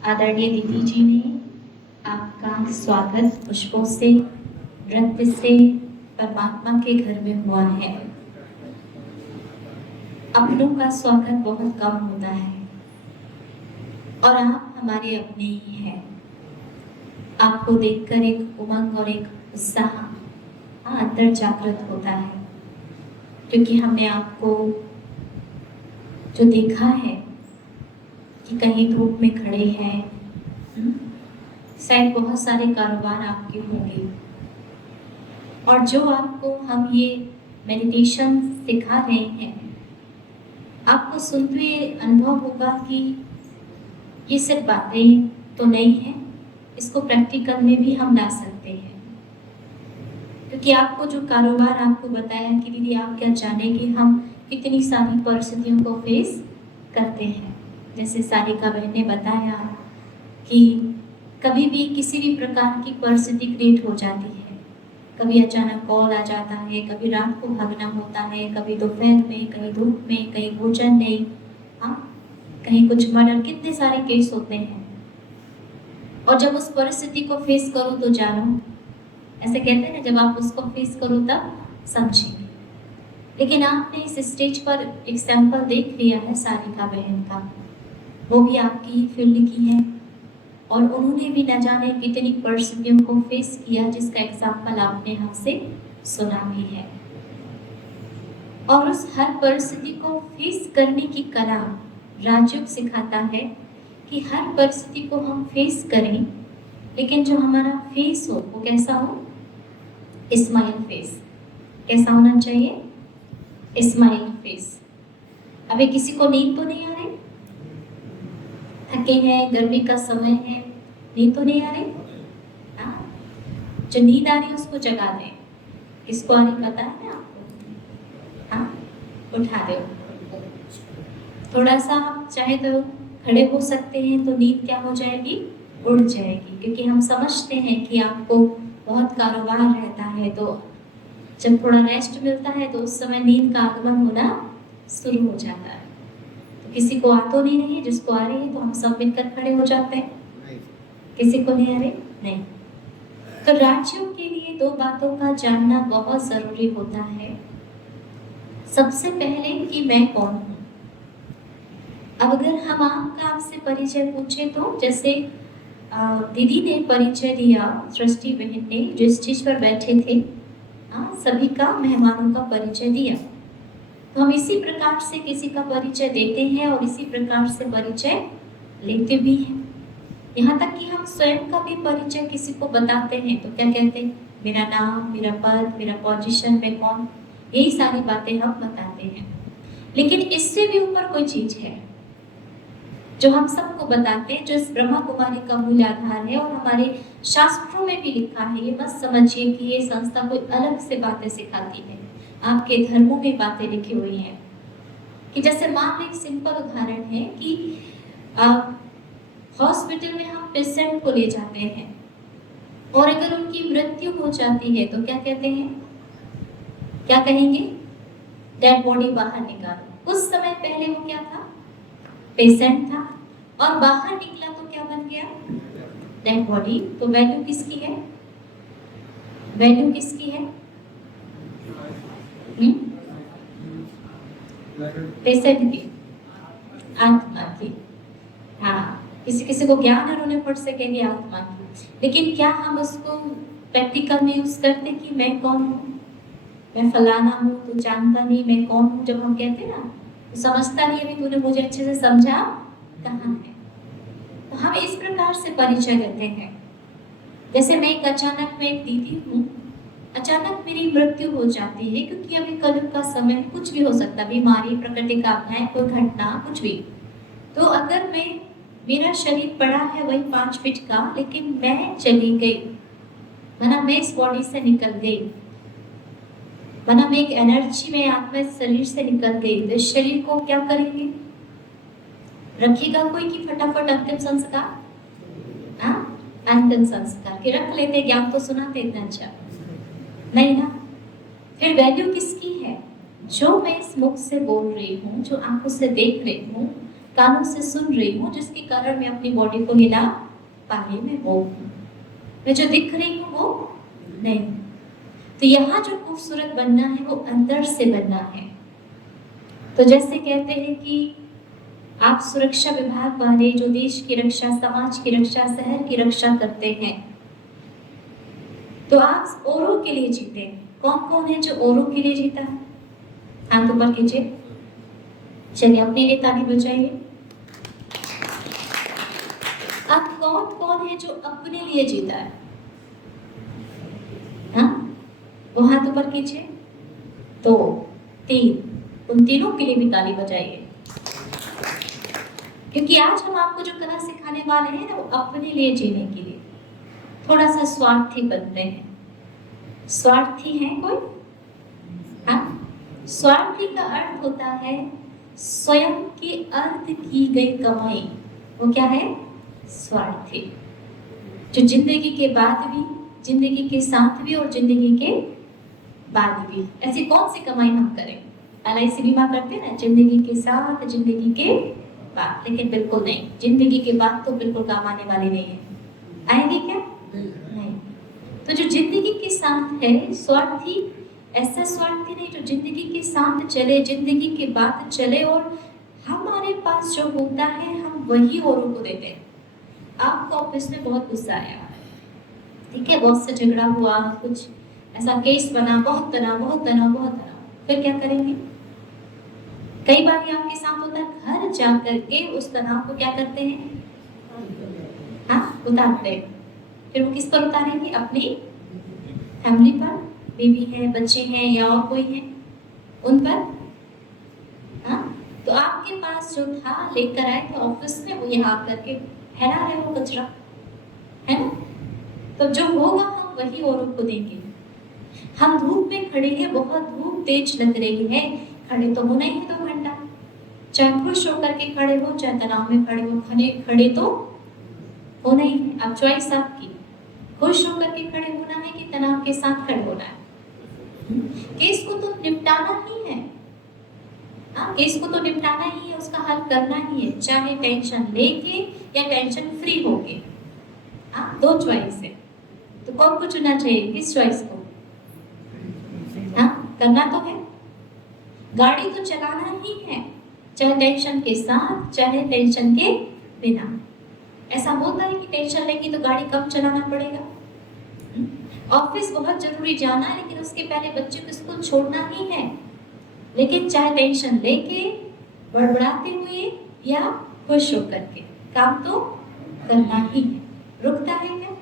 आदरणीय दीदी जी ने आपका स्वागत पुष्पों से, नृत्य से परमात्मा के घर में हुआ है। अपनों का स्वागत बहुत कम होता है और आप हमारे अपने ही हैं। आपको देखकर एक उमंग और एक उत्साह अंदर जागृत होता है, क्योंकि हमने आपको जो देखा है कि कहीं धूप में खड़े हैं, शायद बहुत सारे कारोबार आपके होंगे, और जो आपको हम ये मेडिटेशन सिखा रहे हैं, आपको सुनते हुए अनुभव होगा कि ये सिर्फ बातें तो नहीं है, इसको प्रैक्टिकल में भी हम ला सकते हैं। क्योंकि आपको जो कारोबार आपको बताया कि दीदी आप क्या जानेंगे, हम कितनी सारी परिस्थितियों को फेस करते हैं। जैसे सारिका बहन ने बताया कि कभी भी किसी भी प्रकार की परिस्थिति क्रिएट हो जाती है। कभी अचानक कॉल आ जाता है, कभी रात को भागना होता है, कभी दोपहर में, कहीं धूप में, कहीं भोजन नहीं, कहीं कुछ मर्डर, कितने सारे केस होते हैं। और जब उस परिस्थिति को फेस करो तो जानो, ऐसे कहते हैं ना, जब आप उसको फेस करो तब समझेंगे। लेकिन आपने इस स्टेज पर एक सैंपल देख लिया है सारिका बहन का, वो भी आपकी फील्ड की है, और उन्होंने भी न जाने कितनी परिस्थितियों को फेस किया, जिसका एग्जाम्पल आपने हमसे सुना भी है। और उस हर परिस्थिति को फेस करने की कला राजयोग सिखाता है कि हर परिस्थिति को हम फेस करें, लेकिन जो हमारा फेस हो वो कैसा हो? Smile face. कैसा होना चाहिए? Smile face. अभी किसी को नींद तो नहीं आ रही? थके हैं, गर्मी का समय है, नींद तो नहीं आ रही? जो नींद आ रही है उसको जगा दें। किसको आ रही पता है ना आपको? उठा दो। थोड़ा सा आप चाहे तो खड़े हो सकते हैं, तो नींद क्या हो जाएगी? उड़ जाएगी। क्योंकि हम समझते हैं कि आपको बहुत कारोबार रहता है, तो जब थोड़ा रेस्ट मिलता है तो उस समय नींद का आगमन होना शुरू हो जाता है। तो किसी को आ तो नहीं रही है, जिसको आ रही है तो हम सब मिलकर खड़े हो जाते हैं। किसी को नहीं आ रही? नहीं। तो राजयोग के लिए दो बातों का जानना बहुत जरूरी होता है। सबसे पहले कि मैं कौन हूँ। अब अगर हम आपसे परिचय पूछे तो जैसे दीदी ने परिचय दिया, सृष्टि बहन ने जो स्टेज पर बैठे थे, सभी का, मेहमानों का परिचय दिया, तो हम इसी प्रकार से किसी का परिचय देते हैं और इसी प्रकार से परिचय लेते भी हैं। यहाँ तक कि हम स्वयं का भी परिचय किसी को बताते हैं तो क्या कहते हैं? मेरा नाम, मेरा पद, मेरा पोजीशन, मैं कौन, यही सारी बातें हम बताते हैं। लेकिन इससे भी ऊपर कोई चीज है जो हम सबको बताते हैं, जो इस ब्रह्मा कुमारी का मूल आधार है, और हमारे शास्त्रों में भी लिखा है। ये मत समझिए कि ये संस्था कोई अलग से बातें सिखाती है, आपके धर्मों में बातें लिखी हुई हैं। कि जैसे मान लो एक सिंपल उदाहरण है कि हॉस्पिटल में हम पेशेंट को ले जाते हैं और अगर उनकी मृत्यु हो जाती है तो क्या कहते हैं? क्या कहेंगे? डेड बॉडी बाहर निकालो। उस समय पहले वो क्या था? पेशेंट था, और बाहर निकला तो क्या बन गया? Dead body. तो वैल्यू किसकी है? वैल्यू किसकी है? पेशेंट की, आत्मा की। किसी किसी को ज्ञान और उन्हें पढ़ सकेंगे आत्मा की। लेकिन क्या हम उसको प्रैक्टिकल में यूज करते कि मैं कौन हूँ, मैं फलाना हूँ, तो जानता नहीं मैं कौन हूँ। जब हम कहते ना, तो समझता नहीं अभी तूने मुझे अच्छे से समझा कहाँ है। तो हम इस प्रकार से परिचय देते हैं। जैसे मैं एक अचानक में एक दीदी हूँ, अचानक मेरी मृत्यु हो जाती है, क्योंकि अभी कलयुग का समय, कुछ भी हो सकता, बीमारी, प्रकृति का आपदाएं, कोई घटना, कुछ भी। तो अगर मेरा शरीर पड़ा है वही 5 फीट का, लेकिन मैं चली गई, माना मैं इस बॉडी से निकल गई, माना मैं एक एनर्जी में, आत्मा इस शरीर से निकल गई, तो इस शरीर को क्या करेंगे? रखिएगा कोई कि फटाफट अंतिम संस्कार? अंतिम संस्कार के रख लेते, ज्ञान तो सुनाते इतना अच्छा नहीं ना। फिर वैल्यू किसकी है? जो मैं इस मुख से बोल रही हूँ, जो आंखों से देख रही हूँ, कानों से सुन रही हूँ, जिसके कारण मैं अपनी बॉडी को हिला पा रही, मैं वो हूँ। मैं जो दिख रही हूँ वो नहीं। तो यहाँ जो खूबसूरत बनना है वो अंदर से बनना है। तो जैसे कहते हैं कि आप सुरक्षा विभाग वाले जो देश की रक्षा, समाज की रक्षा, शहर की रक्षा करते हैं, तो आप औरों के लिए जीते हैं। कौन कौन है जो औरों के लिए जीता है? हाथ ऊपर कीजिए। चलिए अपने लिए ताली बजाइए। अब कौन कौन है जो अपने लिए जीता है? हाँ, वो हाथ ऊपर कीजिए। तो 3, उन तीनों के लिए भी ताली बजाइए, क्योंकि आज हम आपको जो कला सिखाने वाले हैं ना, वो अपने लिए जीने के लिए थोड़ा सा स्वार्थी बनते हैं। स्वार्थी है कोई? हाँ, स्वार्थी का अर्थ होता है स्वयं के अर्थ की गई कमाई। वो क्या है? स्वार्थी। जो जिंदगी के बाद भी, जिंदगी के साथ भी और जिंदगी के बाद भी, ऐसी कौन सी कमाई हम करें? LIC बीमा करते हैं ना, जिंदगी के साथ, जिंदगी के बाद, लेकिन बिल्कुल नहीं, जिंदगी के बाद तो बिल्कुल काम आने वाली नहीं है। आएगी क्या? नहीं। तो जो जिंदगी के साथ है, स्वार्थी ऐसा स्वार्थी नहीं जो जिंदगी के साथ चले, जिंदगी के बाद चले, और हमारे पास जो होता है हम वही औरों को देते हैं। आपको ऑफिस में बहुत गुस्सा आया, ठीक है, बॉस से झगड़ा हुआ, कुछ ऐसा केस बना, बहुत तनाव, बहुत तनाव, बहुत तनाव, फिर क्या करेंगे? कई बार ये आपके साथ होता है, घर जा करके उस तनाव को क्या करते हैं? हाँ, उतारते हैं। फिर वो किस पर उतारेंगे? अपनी फैमिली पर, बीवी है, बच्चे हैं या और कोई है, उन पर। हाँ, तो आपके पास जो था लेकर आए थे ऑफिस में, वो यहाँ करके फैला रहे हो कचरा, है ना? तो जो होगा हम वही औरों को देंगे। हम धूप में खड़े हैं, बहुत धूप तेज लग रही है, खड़े तो होना ही है 2 घंटा, चाहे खुश होकर के खड़े हो, चाहे तनाव में खड़े हो, खड़े तो होना ही है। अब चॉइस आपकी, खुश होकर के खड़े होना है कि तनाव के साथ खड़े होना है। केस को तो निपटाना ही है। हाँ, केस को तो निपटाना ही है, उसका हल करना ही है, चाहे टेंशन लेके या टेंशन फ्री होके। हाँ, 2 चॉइस है, तो कौन को चुनना चाहिए? किस चॉइस को? हाँ, करना तो है, गाड़ी तो चलाना ही है, चाहे टेंशन के साथ, चाहे टेंशन के बिना। ऐसा होता है कि टेंशन लेंगी तो गाड़ी कम चलाना पड़ेगा। ऑफिस बहुत जरूरी जाना है, लेकिन उसके पहले बच्चे को स्कूल छोड़ना ही है, लेकिन चाहे टेंशन लेके, बड़बड़ाते हुए या खुश होकर के, काम तो करना ही है। रुकता है क्या?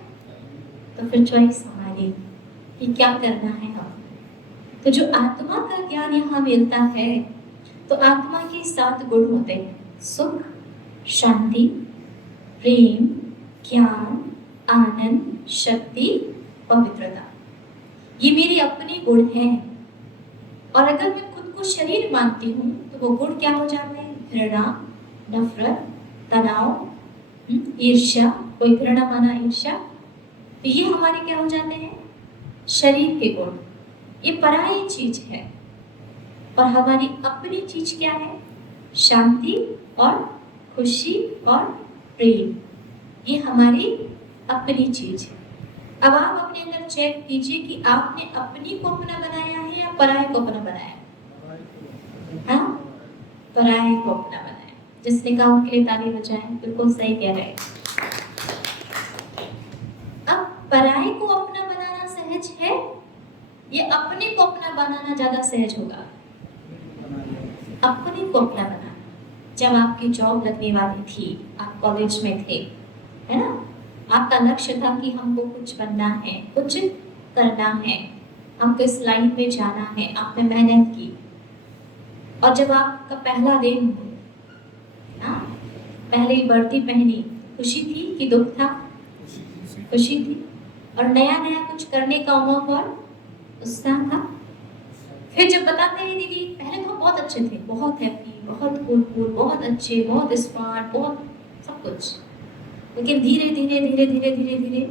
तो फिर चॉइस हमारी कि क्या करना है हम। तो जो आत्मा का ज्ञान यहाँ मिलता है, तो आत्मा के 7 गुण होते हैं: सुख, शांति, प्रेम, ज्ञान, आनंद, शक्ति, पवित्रता। ये मेरे अपने गुण हैं, और अगर मैं खुद को शरीर मानती हूँ तो वो गुण क्या हो जाते हैं? घृणा, नफरत, तनाव, ईर्ष्या, कोई घृणा माना ईर्ष्या, तो ये हमारे क्या हो जाते हैं? शरीर के गुण। ये पराई चीज है, और हमारी अपनी चीज क्या है? शांति और खुशी और प्रेम। ये हमारी अपनी चीज है। अब आप अपने अंदर चेक कीजिए कि आपने अपनी को अपना बनाया है या पराये को अपना बनाया? हाँ, पराये को अपना बनाया। जिसने कहा उनके लिए ताली बजाएं, बिल्कुल सही कह रहे हैं। अब पराये को अपना बनाना सहज है या अपने को अपना बनाना ज्यादा सहज होगा? अपने को अपना बनाना। जब आपकी जॉब लगने वाली थी, आप कॉलेज में थे, है ना, आपका लक्ष्य था कि हमको कुछ बनना है, कुछ करना है, हमको इस लाइन में जाना है, आपने मेहनत की, और जब आपका पहला दिन, हाँ, पहली वर्दी पहनी, खुशी थी कि दुख था? खुशी थी, और नया नया कुछ करने का उमंग और उत्साह था। फिर जब बताते हैं दीदी पहले तो बहुत अच्छे थे, बहुत हैप्पी, बहुत कूल, बहुत अच्छे, बहुत स्मार्ट, बहुत सब कुछ, लेकिन धीरे धीरे धीरे धीरे धीरे धीरे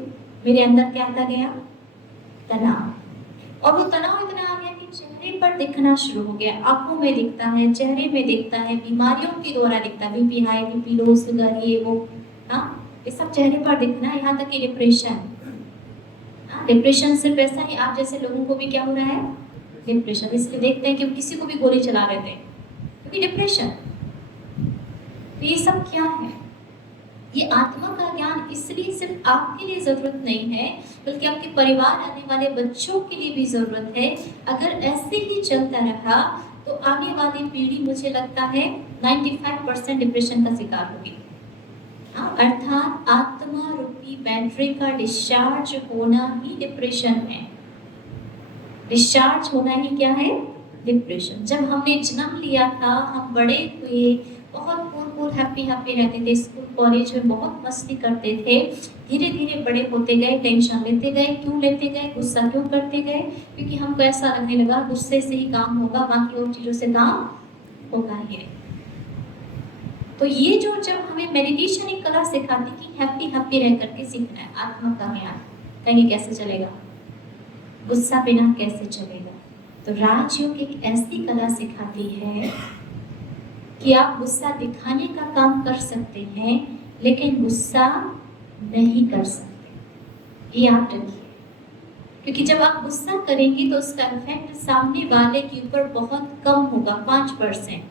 मेरे अंदर क्या आता गया? तनाव। और वो तनाव इतना आ गया कि चेहरे पर दिखना शुरू हो गया, आंखों में दिखता है, चेहरे में दिखता है, बीमारियों के द्वारा दिखता है, BP high, BP low, sugar, ये वो, हाँ ये सब चेहरे पर दिखना है। यहाँ तक कि डिप्रेशन, डिप्रेशन सिर्फ ऐसा नहीं, आप जैसे लोगों को भी क्या हो रहा है, डिप्रेशन। इसलिए देखते हैं कि किसी को भी गोली चला रहे थे क्योंकि डिप्रेशन। तो ये सब क्या है? ये आत्मा का ज्ञान इसलिए सिर्फ आपके लिए जरूरत नहीं है, बल्कि आपके परिवार आने वाले बच्चों के लिए भी जरूरत है। अगर ऐसे ही चलता रहा तो आने वाली पीढ़ी, मुझे लगता है 95% डिप्रेशन का शिकार होगी। अर्थात आत्मा रूपी बैटरी का डिस्चार्ज होना ही डिप्रेशन है। डिस्चार्ज होना ही क्या है? डिप्रेशन। जब हमने जन्म लिया था, हम बड़े हुए, बहुत कूल हैप्पी रहते थे, स्कूल कॉलेज में बहुत मस्ती करते थे। धीरे धीरे बड़े होते गए, टेंशन लेते गए। क्यों लेते गए? गुस्सा क्यों करते गए? क्योंकि हमको ऐसा लगने लगा गुस्से से ही काम होगा, बाकी और चीज़ों से काम होगा ही नहीं। तो ये जो जब हमें मेडिटेशन एक कला सिखाती कि हैप्पी रह करके सीखना है, आत्मा का ज्ञान, कहीं कैसे चलेगा, गुस्सा बिना कैसे चलेगा। तो राजयोग एक ऐसी कला सिखाती है कि आप गुस्सा दिखाने का काम कर सकते हैं, लेकिन गुस्सा नहीं कर सकते। ये याद रखिए, क्योंकि जब आप गुस्सा करेंगे तो उसका इफेक्ट सामने वाले के ऊपर बहुत कम होगा, 5%,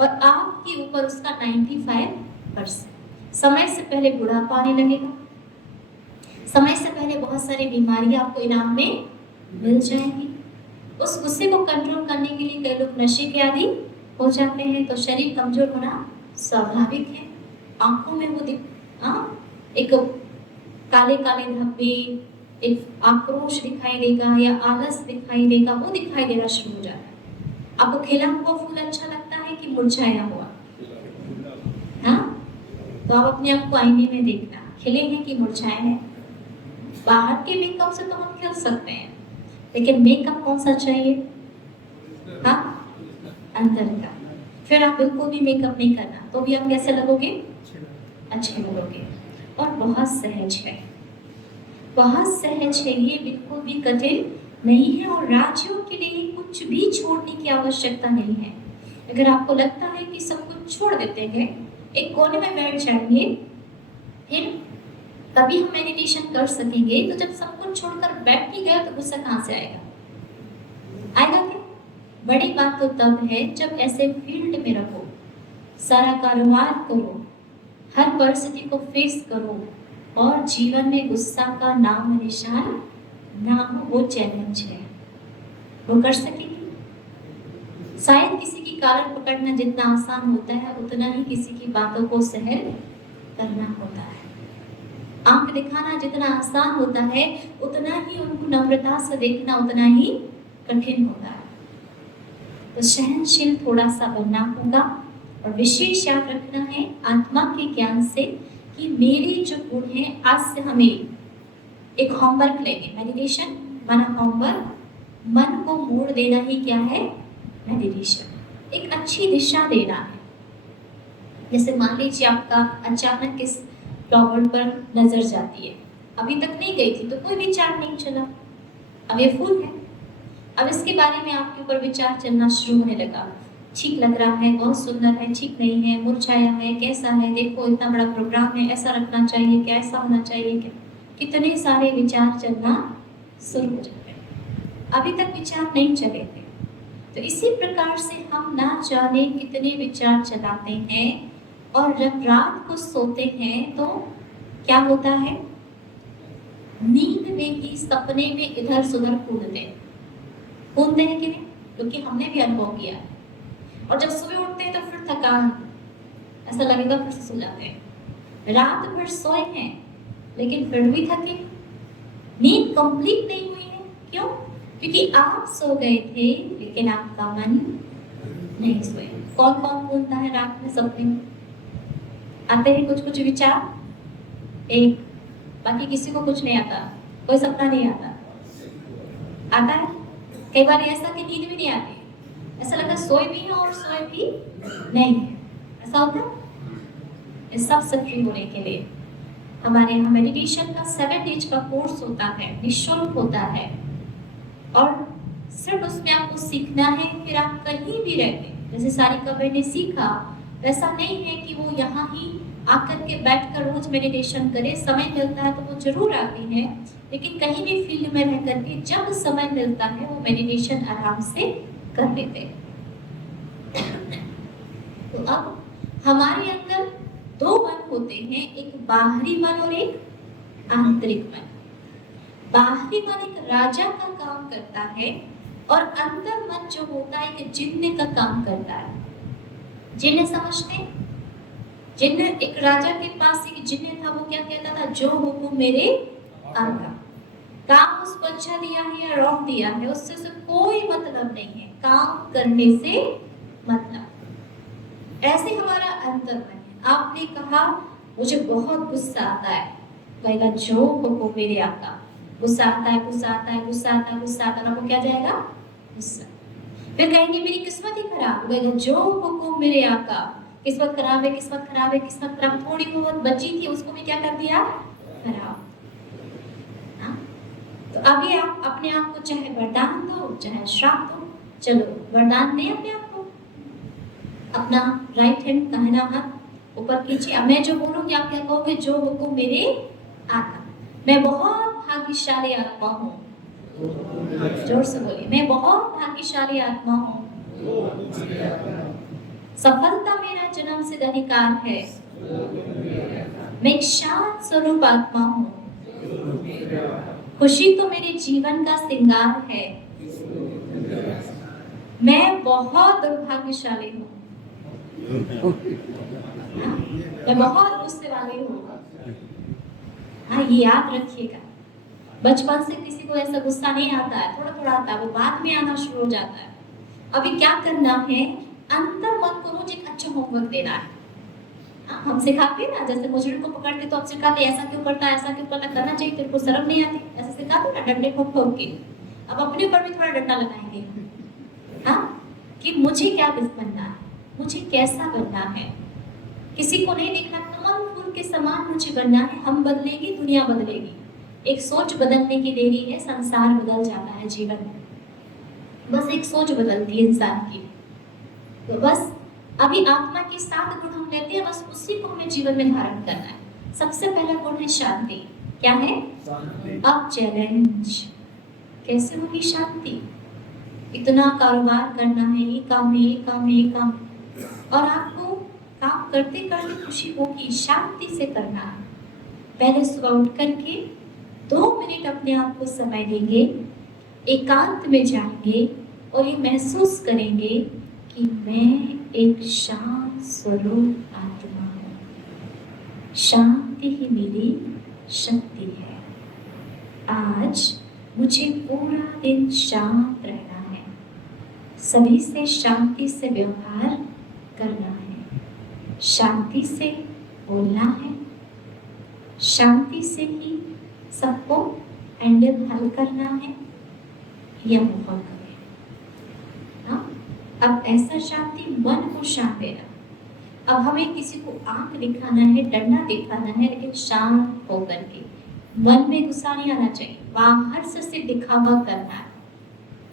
और आपके ऊपर उसका 95%। समय से पहले बुढ़ापा आने लगेगा, समय से पहले बहुत सारी बीमारियां आपको इनाम में मिल जाएंगी। उस गुस्से को कंट्रोल करने के लिए कई लोग नशे के आदी हो जाते हैं, तो शरीर कमजोर होना स्वाभाविक है। आंखों में वो एक काले धब्बे, एक आक्रोश दिखाई देगा या आलस दिखाई देगा, वो दिखाई देना शुरू हो जाता है। आपको खिला हुआ फूल अच्छा लगता है कि मुरझाया हुआ? तो आप अपने आप को आईने में देखना, खिले हैं कि मुरझाए हैं। बाहर के मेकअप से तो हम खिल सकते हैं, लेकिन मेकअप कौन सा चाहिए? अंदर का। फिर आप बिल्कुल भी मेकअप नहीं करना तो भी आप कैसे लगोगे? अच्छे लगोगे। और बहुत सहज है, बहुत सहज है, ये बिल्कुल भी कठिन नहीं है। और राजयोग के लिए कुछ भी छोड़ने की आवश्यकता नहीं है। अगर आपको लगता है कि सब कुछ छोड़ देते हैं, एक कोने में बैठ जाएंगे, फिर तभी हम मेडिटेशन कर सकेंगे। तो जब सब कुछ छोड़कर बैठ ही गए तो गुस्सा कहाँ से आएगा? आएगा क्या? बड़ी बात तो तब है जब ऐसे फील्ड में रहो, सारा कारोबार करो, हर परिस्थिति को फेस करो, और जीवन में गुस्सा का नाम निशान ना हो। वो चैलेंज है, वो कर सकेगी? शायद किसी की कारण पकड़ना जितना आसान होता है, उतना ही किसी की बातों को सहन करना होता है। आंख दिखाना जितना आसान होता है, उतना ही उनको नम्रता से देखना उतना ही कठिन होता है। तो सहनशील थोड़ा सा बनना होगा। और विशेष याद रखना है आत्मा के ज्ञान से कि मेरे जो गुण हैं, आज से हमें एक होमवर्क लेंगे, मेडिटेशन माना होमवर्क। मन को मोड़ देना ही क्या है? मेडिटेशन। एक अच्छी दिशा देना है। जैसे मान लीजिए आपका अचानक किस फ्लावर पर नजर जाती है, अभी तक नहीं गई थी तो कोई विचार नहीं चला, अब ये फूल है, अब इसके बारे में आपके ऊपर विचार चलना शुरू होने लगा। ठीक लग रहा है, बहुत सुंदर है, ठीक नहीं है, मुरझाया है, कैसा है, देखो इतना बड़ा प्रोग्राम है, ऐसा रखना चाहिए क्या, ऐसा होना चाहिए क्या, कितने सारे विचार चलना शुरू हो जाते हैं। अभी तक विचार नहीं चले थे। तो इसी प्रकार से हम ना जाने कितने विचार चलाते हैं, और जब रात को सोते हैं तो क्या होता है? नींद में भी सपने में इधर से उधर कूदते हैं कि नहीं? क्योंकि हमने भी अनुभव किया है। और जब सुबह उठते हैं तो फिर थकान, ऐसा लगेगा फिर सो जाते हैं। रात भर सोए हैं लेकिन फिर भी थके, नींद कंप्लीट नहीं हुई है। क्यों? क्योंकि आप सो गए थे लेकिन आपका मन नहीं सोए। कौन कौन बोलता है रात में सपने में? आते हैं कुछ कुछ विचार, एक, बाकी किसी को कुछ नहीं आता, कोई सपना नहीं आता। आता है कई बार ऐसा कि नींद भी नहीं आती, ऐसा लगता है सोए भी है और सोए भी नहीं है, ऐसा होता है। इस सब से फ्री होने के लिए हमारे यहाँ मेडिटेशन का 7 डेज का कोर्स होता है, निःशुल्क होता है। और सिर्फ उसमें आपको सीखना है, फिर आप कहीं भी रहते, जैसे सारिका बहन ने सीखा, ऐसा नहीं है कि वो यहाँ ही आकर के बैठकर रोज मेडिटेशन करे, समय मिलता है तो वो जरूर आती है, लेकिन कहीं भी फील्ड में रह करके जब समय मिलता है वो मेडिटेशन आराम से कर लेते हैं। तो अब हमारे अंदर दो मन होते हैं, एक बाहरी मन और एक आंतरिक मन। बाहरी मन एक राजा का काम करता है और अंतर मन जो होता है एक जिन्ने का काम करता है। जिन्ने समझते हैं? जिन्ने, एक राजा के पास एक जिन्ने था, वो क्या कहता था, जो हुकुम मेरे आका। काम उसको अच्छा दिया है या रॉन्ग दिया है उससे उसे कोई मतलब नहीं है, काम करने से मतलब। ऐसे हमारा अंतर मन है। आपने कहा मुझे बहुत गुस्सा आता है, कहेगा जो हुकुम मेरे आका। गुस्सा आता है, गुस्सा आता है, गुस्सा आता है, गुस्सा आता है, वो क्या जाएगा, गुस्सा। फिर कहेंगे मेरी किस्मत ही खराब, कहेगा जो हुकुम मेरे आका। किस्मत खराब है, किस्मत खराब है, किस्मत खराब, थोड़ी बहुत बची थी उसको भी क्या कर दिया, खराब। तो अभी आप अपने आप को चाहे वरदान दो चाहे श्राप दो, चलो वरदान दें अपने आप को। अपना राइट हैंड दाहिना हाथ ऊपर कीजिए। अब मैं जो बोलूंगी आप क्या कहोगे, जो हुकुम मेरे आका। मैं बहुत भाग्यशाली आत्मा हूँ, जोर से बोलिए, मैं बहुत भाग्यशाली आत्मा हूँ। सफलता मेरा जन्म सिद्ध अधिकार है। मैं एक शांत स्वरूप आत्मा हूँ। खुशी तो मेरे जीवन का श्रृंगार है। मैं बहुत दुर्भाग्यशाली हूँ, मैं बहुत गुस्से वाली हूँ। हाँ, ये याद रखिएगा। बचपन से किसी को ऐसा गुस्सा नहीं आता है, थोड़ा थोड़ा आता है, वो बाद में आना शुरू हो जाता है। अभी क्या करना है, अंतर मन को रोज एक अच्छा होमवर्क देना है। हम सिखाते हैं ना, जैसे मुजरिम को पकड़ते तो आप सिखाते ऐसा क्यों करता है, ऐसा क्यों करता, करना चाहिए तेरे को, शर्म नहीं आती, ऐसे सिखाते ना, डंडे ठोक ठोक के। अब अपने ऊपर भी थोड़ा डंडा लगाएंगे, हाँ, कि मुझे क्या बनना है, मुझे कैसा बनना है। किसी को नहीं देखना, कमल फूल के समान मुझे बनना है। हम बदलेगी, दुनिया बदलेगी। एक सोच बदलने की देरी है, संसार बदल जाता है जीवन में। बस एक सोच बदलती है इंसान की। तो बस अभी आत्मा के 7 गुण हम लेते हैं, बस उसी को हमें जीवन में धारण करना है। सबसे पहला गुण है शांति। क्या है? अब चैलेंज, कैसे होगी शांति? इतना कारोबार करना है, ये काम है, ये काम है, ये काम, और आपको काम करते करते खुशी होगी, शांति से करना है। पहले सुबह उठ करके 2 मिनट अपने आप को समय देंगे, एकांत में जाएंगे और ये महसूस करेंगे कि मैं एक शांत स्वरूप आत्मा हूँ। शांति ही मेरी शक्ति है। आज मुझे पूरा दिन शांत रहना है, सभी से शांति से व्यवहार करना है, शांति से बोलना है, शांति से ही सबको हैंडल हल करना है, यह बहुत करें। अब ऐसा शांति, मन को शांत देना। अब हमें किसी को आंख दिखाना है, डरना दिखाना है, लेकिन शांत होकर के, मन में गुस्सा नहीं आना चाहिए, बाहर से सिर्फ दिखावा करना है।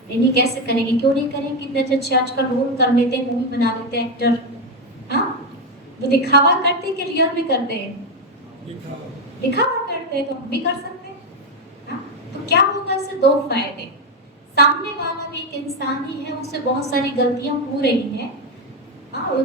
नहीं, कैसे करेंगे, क्यों नहीं करेंगे, इतने अच्छे आजकल रोल कर लेते हैं, मूवी बना लेते हैं एक्टर, हाँ, वो दिखावा करते हैं कि रियल में करते हैं? दिखावा करते हैं, तो हम भी कर सकते हैं। हाँ? तो क्या होगा, इससे 2 फायदे। सामने वाला भी एक इंसान ही है, उससे बहुत सारी गलतियां हो रही हैं, हाँ,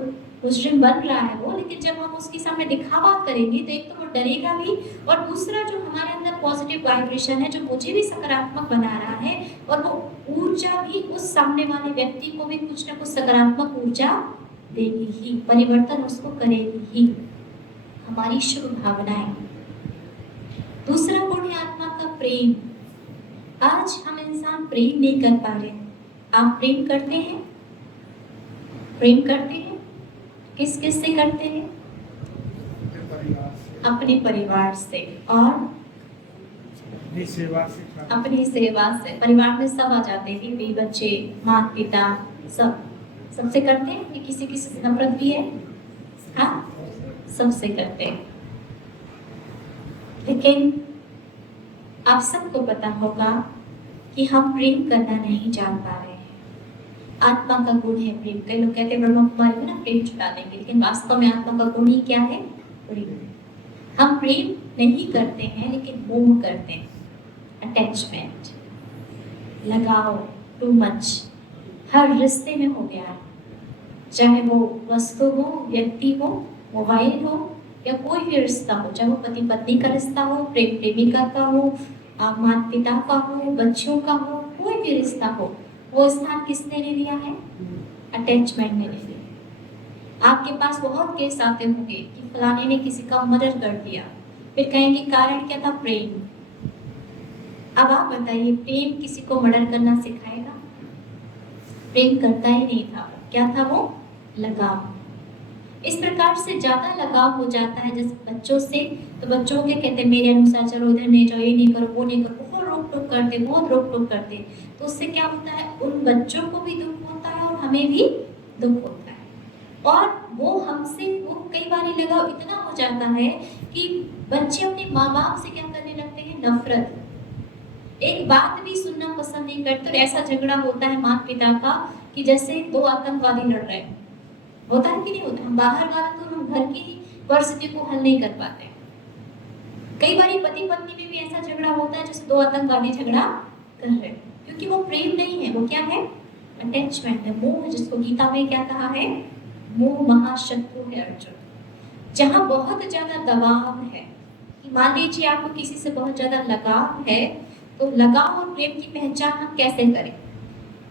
मुजरिम बन रहा है वो, लेकिन जब हम उसके सामने दिखावा करेंगे तो एक तो वो डरेगा भी, और दूसरा जो हमारे अंदर पॉजिटिव वाइब्रेशन है, जो मुझे भी सकारात्मक बना रहा है, और वो ऊर्जा भी उस सामने वाले व्यक्ति को भी कुछ ना कुछ सकारात्मक ऊर्जा देगी ही, परिवर्तन उसको करेगी ही, हमारी शुभ भावनाएं। दूसरा गुण है आत्मा का प्रेम। आज हम इंसान प्रेम नहीं कर पा रहे। आप प्रेम करते हैं? प्रेम करते हैं? किस किस से करते हैं? अपने परिवार से, और अपनी सेवा से। परिवार में सब आ जाते हैं, बीवी बच्चे, माँ पिता, सब सबसे करते हैं कि किसी किसी से नफरत भी है? हाँ, सबसे करते हैं। लेकिन आप सबको पता होगा कि हम प्रेम करना नहीं जान पा रहे हैं। आत्मा का गुण है प्रेम। कई लोग कहते हैं ब्रह्मा कुमारी में ना प्रेम छुड़ा देंगे, लेकिन वास्तव में आत्मा का गुण ही क्या है? प्रेम। हम प्रेम नहीं करते हैं लेकिन मोह करते हैं, अटैचमेंट, लगाव, टू मच हर रिश्ते में हो गया है, चाहे वो वस्तु हो, व्यक्ति हो, मोबाइल हो या कोई भी रिश्ता हो, चाहे वो पति पत्नी का रिश्ता हो, प्रेम प्रेमिका का हो, माता पिता का हो, बच्चों का हो, कोई भी रिश्ता हो, वो स्थान किसने ले लिया है? अटैचमेंट ने ले लिया। आपके पास बहुत केस आते होंगे कि फलाने ने किसी का मर्डर कर दिया, फिर कहेंगे कारण क्या था? प्रेम। अब आप बताइए, प्रेम किसी को मर्डर करना सिखाएगा? प्रेम करता ही नहीं था। क्या था वो? लगाव। इस प्रकार से ज्यादा लगाव हो जाता है जैसे बच्चों से, तो बच्चों के कहते हैं मेरे अनुसार चलो इधर नहीं जाओ, ये नहीं करो, वो नहीं करो, बहुत रोक टोक करते, बहुत रोक टोक करते। तो उससे क्या होता है? उन बच्चों को भी दुख होता है और हमें भी दुख होता है। और वो हमसे वो कई बार लगाव इतना हो जाता है कि बच्चे अपने माँ बाप से क्या करने लगते हैं? नफरत। एक बात भी सुनना पसंद नहीं करते। और ऐसा झगड़ा होता है माता पिता का कि जैसे दो आतंकवादी लड़ रहे हैं। होता है कि नहीं होता? हम बाहर वाला तो हम घर की परिस्थिति को हल नहीं कर पाते। कई बार पति पत्नी में भी ऐसा झगड़ा होता है जैसे दो आतंकवादी झगड़ा कर रहे हैं, क्योंकि वो प्रेम नहीं है, वो क्या है? अटैचमेंट है, मोह, जिसको गीता में क्या कहा है? मोह महाशत्रु है अर्जुन। जहाँ बहुत ज्यादा दबाव है, कि मान लीजिए आपको किसी से बहुत ज्यादा लगाव है, तो लगाव और प्रेम की पहचान हम कैसे करें?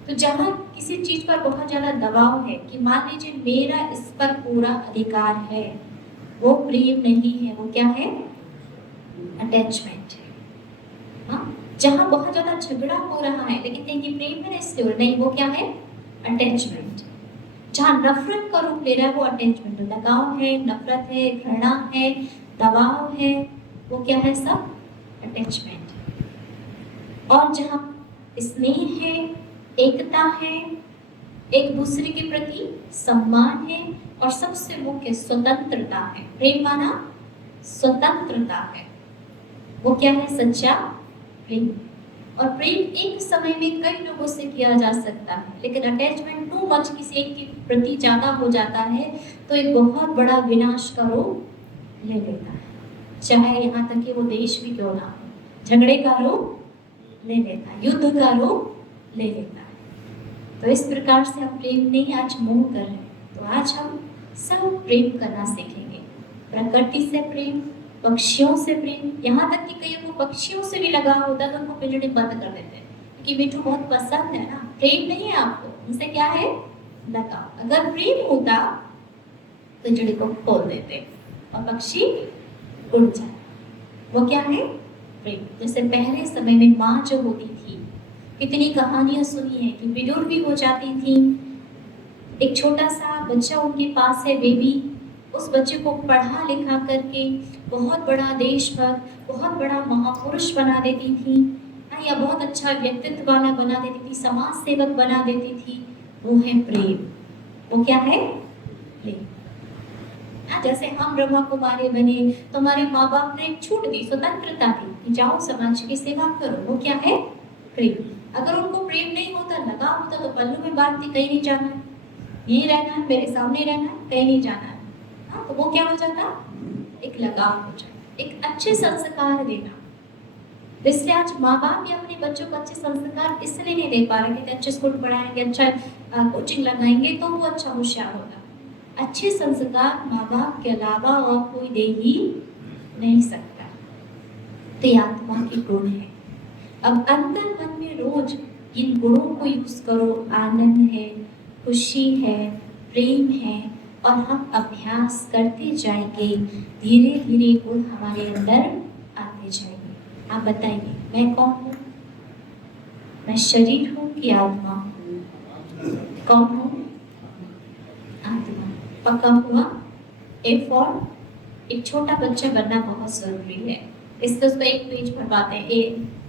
तो जहाँ किसी चीज पर बहुत ज्यादा दबाव है कि मान लीजिए मेरा इस पर पूरा अधिकार है, वो प्रेम नहीं है, वो क्या है? अटैचमेंट है। हाँ, जहाँ बहुत ज्यादा झगड़ा हो रहा है लेकिन कहीं प्रेम है इसलिए नहीं, वो क्या है? अटैचमेंट। जहाँ नफरत का रूप ले रहा है वो अटैचमेंट, लगाव है, नफरत है, घृणा है, दबाव है, वो क्या है? सब अटैचमेंट। और जहाँ स्नेह है, एकता है, एक दूसरे के प्रति सम्मान है, और सबसे मुख्य स्वतंत्रता है। प्रेम माना स्वतंत्रता है, वो क्या है? सच्चा प्रेम। और प्रेम एक समय में कई लोगों से किया जा सकता है, लेकिन अटैचमेंट टू मच किसी एक के प्रति ज्यादा हो जाता है तो एक बहुत बड़ा विनाश का रूप ले लेता है, चाहे यहाँ तक कि वो देश भी क्यों ना हो। झगड़े का रूप ले लेता है, युद्ध का रूप ले लेता है। तो इस प्रकार से हम प्रेम नहीं, आज मोह कर रहे हैं। तो आज हम सब प्रेम करना सीखेंगे। प्रकृति से प्रेम, पक्षियों से प्रेम, यहाँ तक कि कईयों को पक्षियों से भी लगाव होता है तो उनको पिंजड़े बंद कर देते हैं क्योंकि मिठू बहुत पसंद है ना। प्रेम नहीं है आपको, उनसे क्या है? लगाव। अगर प्रेम होता पिंजड़े को खोल देते और पक्षी उड़ जाए। वो क्या है? प्रेम। जैसे पहले समय में माँ जो होती थी, कितनी कहानियां सुनी है कि विडोर भी हो जाती थी, एक छोटा सा बच्चा उनके पास है, बेबी, उस बच्चे को पढ़ा लिखा करके बहुत बड़ा देशभक्त, बहुत बड़ा महापुरुष बना देती थी, या बहुत अच्छा व्यक्तित्व वाला बना देती थी, समाज सेवक बना देती थी। वो है प्रेम। वो क्या है? प्रेम। जैसे हम ब्रह्मा कुमारी बने तो हमारे माँ बाप ने एक छूट दी, स्वतंत्रता दी कि जाओ समाज की सेवा करो। वो क्या है? प्रेम। अगर उनको प्रेम नहीं होता, लगाव होता, तो पल्लू में बांधती, कहीं नहीं जाना है, यही रहना है, मेरे सामने रहना है, कहीं नहीं जाना है। हाँ, तो वो क्या हो जाता? एक लगाव हो जाता, एक अच्छे संस्कार देना। इसलिए आज माँ बाप भी अपने बच्चों को अच्छे संस्कार इसलिए नहीं दे पा रहे कि अच्छे स्कूल पढ़ाएंगे, अच्छा कोचिंग लगाएंगे तो वो अच्छा होशियार होगा। अच्छे संस्कार माँ बाप के अलावा और कोई दे ही नहीं सकता। तो ये आत्मा के गुण है। अब अंतर मन में रोज इन गुणों को यूज करो। आनंद है, खुशी है, प्रेम है, और हम अभ्यास करते जाएंगे, धीरे धीरे गुण हमारे अंदर आते जाएंगे। आप बताइए, मैं कौन हूँ? मैं शरीर हूँ कि आत्मा हूँ? कौन हूँ? आत्मा। पक्का हुआ? ए फॉर एक छोटा बच्चा बनना बहुत जरूरी है। इससे उसको एक पेज भरवाते हैं,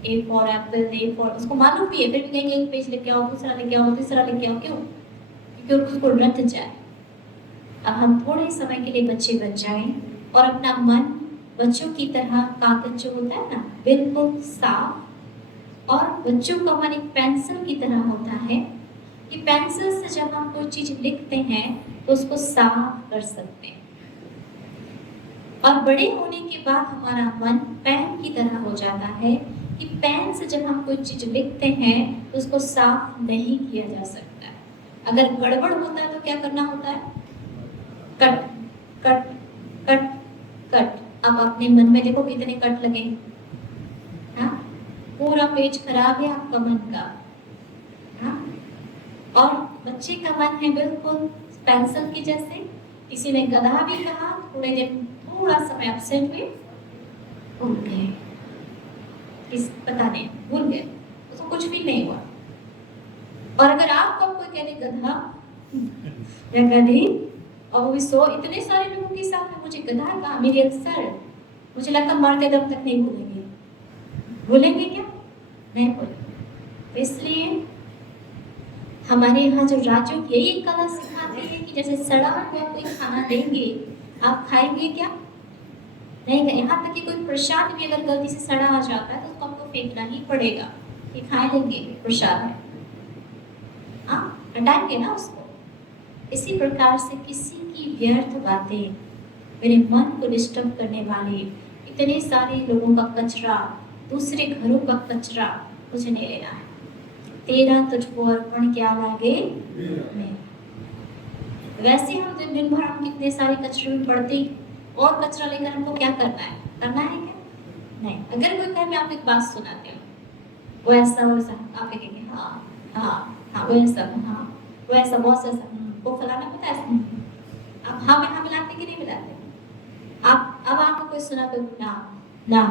A for Apple, A for, उसको मालूम भी है, फिर भी कहेंगे एक पेज लेके आओ, दूसरा लेके आओ, तीसरा लेके आओ। क्यों? क्योंकि उसको रट जाए। अब हम थोड़े समय के लिए बच्चे बन जाएं और अपना मन बच्चों की तरह, कागज जो होता है ना, बिल्कुल साफ, और बच्चों का मन एक पेंसिल की तरह होता है कि पेंसिल से जब हम कोई चीज लिखते हैं तो उसको साफ कर सकते हैं, और बड़े होने के बाद हमारा मन पेन की तरह हो जाता है कि पेन से जब हम कोई चीज लिखते हैं तो उसको साफ नहीं किया जा सकता। अगर गड़बड़ होता है तो क्या करना होता है? Cut cut cut cut. अब अपने मन में देखो कितने कट लगे, हाँ? पूरा पेज खराब है आपका मन का, हाँ? और बच्चे का मन है बिल्कुल पेंसिल की जैसे। किसी ने गधा भी कहा, थोड़े दिन थोड़ा समय एब्सेंट हुए, भूल गए, पता नहीं भूल गए, उसको कुछ भी नहीं हुआ। और अगर आपको कोई कह दे गधा या गधी, और वो भी इतने सारे लोगों के साथ में, मुझे गधा कहा, मेरी अक्सर, मुझे लगता मरते दम तक नहीं भूलेंगे। भूलेंगे क्या? नहीं भूलेंगे। तो इसलिए हमारे यहाँ जो राजयोग यही कला सिखाती है कि जैसे सड़ा हुआ कोई खाना देंगे, आप खाएंगे क्या? नहीं। यहाँ तक कि कोई प्रसाद भी अगर गलती से सड़ा आ जाता है तो उसको आपको फेंकना ही पड़ेगा, कि खा लेंगे प्रसाद है, हाँ, हटाएंगे ना उसको। इसी प्रकार से किसी की व्यर्थ बातें, मेरे मन को डिस्टर्ब करने वाले इतने सारे लोगों का कचरा, दूसरे घरों का कचरा मुझे नहीं लेना है। तेरा तुझको अर्पण क्या लागे मैं। वैसे हम दिन भर हम कितने सारे कचरे में पड़ते, और कचरा लेकर हमको क्या करना है? करना है क्या? नहीं। अगर कोई कहे मैं आपको एक बात सुनाती हूँ, वो ऐसा आप कहेंगे हाँ हाँ हाँ, वो ऐसा, हाँ वो ऐसा, बहुत ऐसा, वो फलाना पता है। अब हाँ में हाँ मिलाते कि नहीं मिलाते? आप अब आपको कोई सुना तो ना ना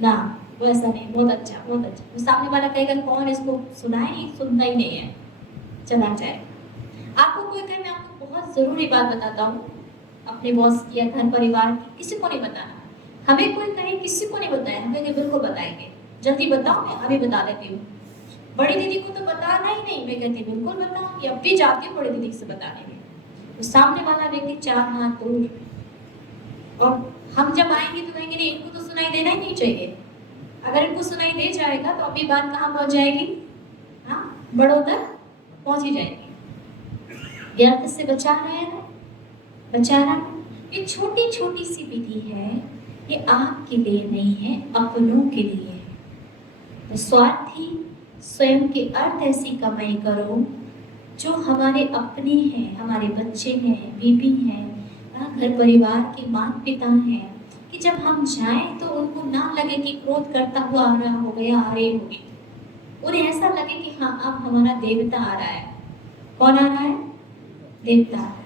ना, वो ऐसा नहीं, बहुत अच्छा बहुत अच्छा। वो सामने वाला कहेगा कौन इसको सुना है, नहीं सुनता ही नहीं है, चला जाए। आपको कोई कहे मैं आपको बहुत जरूरी बात बताता हूँ, अपने बॉस की या घर परिवार की, किसी को नहीं बताना। हमें कोई कहे किसी को नहीं बताया, हम कहेंगे बिल्कुल बताएंगे, जल्दी बताओ, मैं अभी बता देती हूँ। बड़ी दीदी को तो बताना ही नहीं, मैं कहती बिल्कुल बताऊंगी, अब भी जाती हूँ बड़ी दीदी से बताने में। तो सामने वाला व्यक्ति 4 हाथ दूर, और हम जब आएंगे तो कहेंगे नहीं, इनको तो सुनाई देना ही नहीं चाहिए। अगर इनको सुनाई दे जाएगा तो अभी बात कहाँ पहुंच जाएगी? हाँ, बड़ों तक पहुंच ही जाएगी। व्यर्थ से बचा रहे हैं, बचा रहा। ये छोटी छोटी सी विधि है, ये आपके लिए नहीं है, अपनों के लिए है। तो स्वार्थी स्वयं के अर्थ ऐसी कमाई करो जो हमारे अपने हैं, हमारे बच्चे हैं, बीबी हैं, घर परिवार के माता पिता हैं, कि जब हम जाएं तो उनको ना लगे कि क्रोध करता हुआ आ रहा हो गया, आ रहे होंगे। उन्हें ऐसा लगे कि हाँ अब हमारा देवता आ रहा है। कौन आ रहा है? देवता आ रहा है।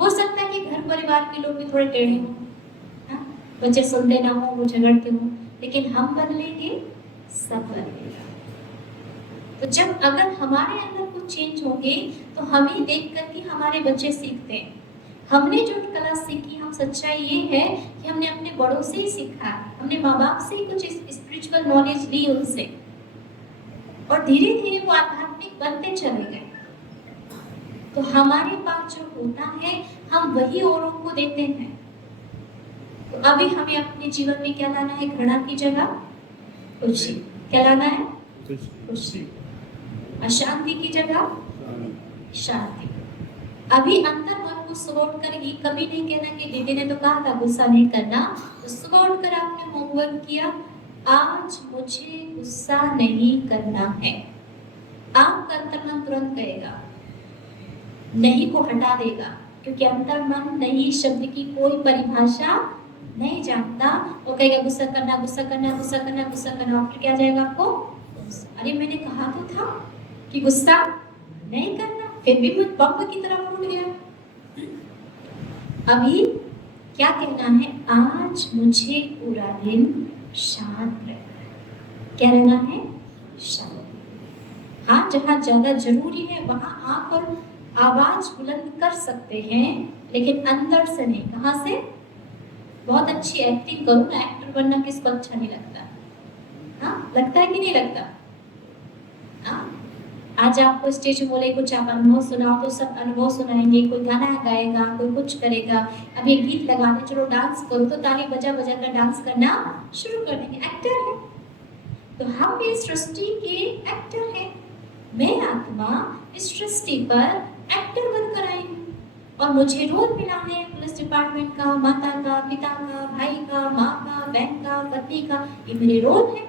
हो सकता है कि घर परिवार के लोग भी थोड़े टेढ़े हों, बच्चे सुनते ना हो, वो झगड़ते हो, लेकिन हम बदलेंगे, सब बदलेगा। तो जब अगर हमारे अंदर कुछ चेंज होंगे तो हमें देख कर के हमारे बच्चे सीखते हैं। हमने जो कला सीखी, हम सच्चाई ये है कि हमने अपने बड़ों से ही सीखा, हमने माँ बाप से ही कुछ स्पिरिचुअल नॉलेज ली उनसे, और धीरे धीरे वो आध्यात्मिक बनते चले गए। तो हमारे पास जो होता है हम वही औरों को देते हैं। तो अभी हमें अपने जीवन में क्या लाना है? घृणा की जगह खुशी। क्या लाना है? खुशी। अशांति की जगह शांति। अभी अंदर मन को सुबह उठकर ये कभी नहीं कहना कि दीदी ने तो कहा था गुस्सा नहीं करना, तो सुबह उठकर आपने होमवर्क किया, आज मुझे गुस्सा नहीं करना है। आपका अंतर मन तुरंत कहेगा, नहीं को हटा देगा, क्योंकि अंतर मन नहीं शब्द की कोई परिभाषा नहीं जानता। वो कहेगा गुस्सा करना गुस्सा करना गुस्सा करना गुस्सा करना, और फिर क्या जाएगा आपको? अरे मैंने कहा तो था कि गुस्सा नहीं करना, फिर भी मुझ बम की तरह फूट गया। अभी क्या कहना है? आज मुझे पूरा दिन शांत रहना है। क्या रहना है? शांत। हाँ, जहाँ ज्यादा जरूरी है वहां आकर आवाज बुलंद कर सकते हैं, लेकिन अंदर से नहीं। कहाँ से? बहुत अच्छी एक्टिंग करूँ ना, एक्टर बनना किसको अच्छा नहीं लगता? हाँ, लगता है कि नहीं लगता? हाँ, आज आपको स्टेज में बोले कुछ आप अनुभव सुनाओ तो सब अनुभव सुनाएंगे, कोई गाना गाएगा, कोई कुछ करेगा। अभी गीत लगा दे, चलो डांस करो, तो ताली बजा बजा कर डांस करना शुरू कर देंगे। एक्टर है, तो हम भी इस सृष्टि के एक्टर हैं। मैं आत्मा इस सृष्टि पर एक्टर बनकर आई हूँ और मुझे रोल मिला है पुलिस डिपार्टमेंट का, माता का, पिता का, भाई का, माँ का, बहन का, पति का। ये मेरे रोल है।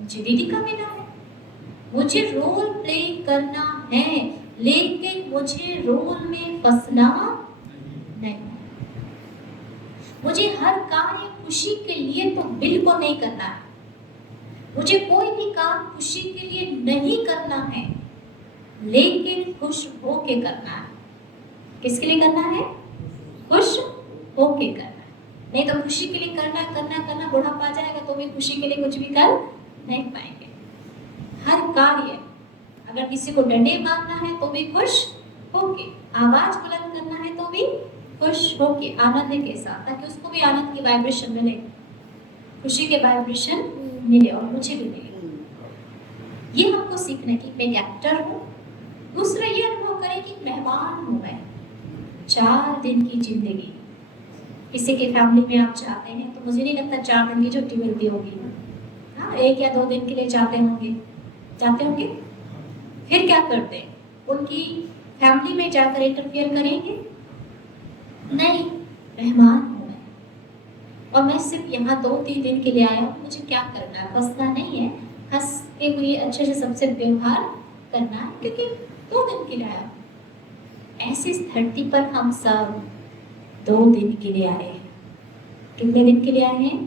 मुझे दीदी का मिला है। मुझे रोल प्ले करना है, लेकिन मुझे रोल में फंसना नहीं। मुझे हर कार्य खुशी के लिए तो बिल्कुल नहीं करना है। मुझे कोई भी काम खुशी के लिए नहीं करना है, लेकिन खुश होके करना है। किसके लिए करना है? खुश होके करना है। नहीं तो खुशी के लिए करना करना करना बुढ़ापा आ जाएगा तो भी खुशी के लिए कुछ भी कर नहीं पाएंगे। हर कार्य, अगर किसी को डंडे मारना है तो भी खुश होके, आवाज बुलंद करना है तो भी खुश होके, आनंद के साथ, ताकि उसको भी आनंद की वाइब्रेशन मिले, खुशी के वाइब्रेशन मिले और मुझे भी मिले। ये हमको सीखने की मैं एक्टर हूँ। दूसरा ये अनुभव करें कि मेहमान हूँ मैं। 4 दिन की जिंदगी, किसी की फैमिली में आप जाते हैं तो मुझे नहीं लगता 4 दिन की छुट्टी मिलती होगी। हाँ, 1 या 2 दिन के लिए जाते होंगे। फिर क्या करते हैं? उनकी फैमिली में जाकर इंटरफियर करेंगे? नहीं, मेहमान हूँ मैं और मैं सिर्फ यहाँ 2-3 दिन के लिए आया हूँ। मुझे क्या करना है? फंसना नहीं है, हंसते हुए अच्छे से सबसे व्यवहार करना है, क्योंकि 2 दिन के लिए आया हूँ। ऐसे इस धरती पर हम सब 2 दिन के लिए आए हैं। कितने दिन के लिए आए हैं?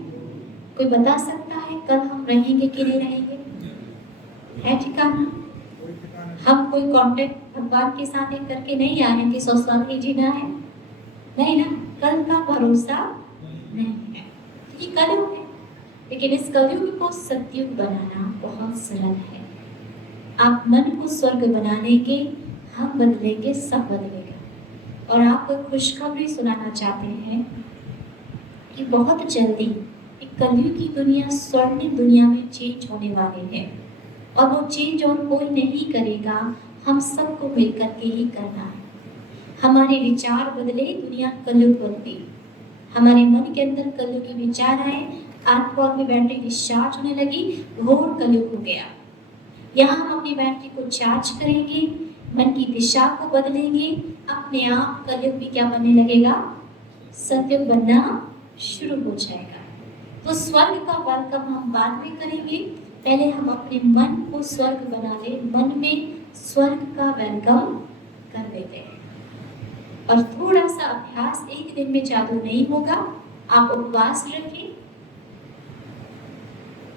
कोई बता सकता है कल हम रहेंगे कि नहीं रहेंगे? है ठिकाना? हम कोई कॉन्टेक्ट भगवान के साथ एक करके नहीं आए हैं कि ससुराल ही जीना है, नहीं ना। कल का भरोसा नहीं है। ये कलयुग है, लेकिन इस कलयुग को सतयुग बनाना बहुत सरल है। आप मन को स्वर्ग बनाने के, हम बदलेंगे, सब बदलेगा। और आपको खुशखबरी सुनाना चाहते हैं कि बहुत जल्दी एक कलयुग की दुनिया स्वर्णिम दुनिया में चेंज होने वाली है। और वो चेंज और कोई नहीं करेगा, हम सबको मिलकर के ही करना है। हमारे विचार बदले, दुनिया कलयुग बदली। हमारे मन के अंदर कलयुग के विचार आए, आत्मा में बैटरी डिस्चार्ज होने लगी, घोर कलयुग हो गया। यहाँ हम अपनी बैटरी को चार्ज करेंगे, मन की दिशा को बदलेंगे, अपने आप कलयुग भी क्या बनने लगेगा? सतयुग बनना शुरू हो जाएगा। तो स्वर्ग का वेलकम हम बाद में करेंगे, पहले हम अपने मन को स्वर्ग बना ले, मन में स्वर्ग का वेलकम कर लेते हैं। और थोड़ा सा अभ्यास, एक दिन में जादू नहीं होगा। आप उपवास रखें।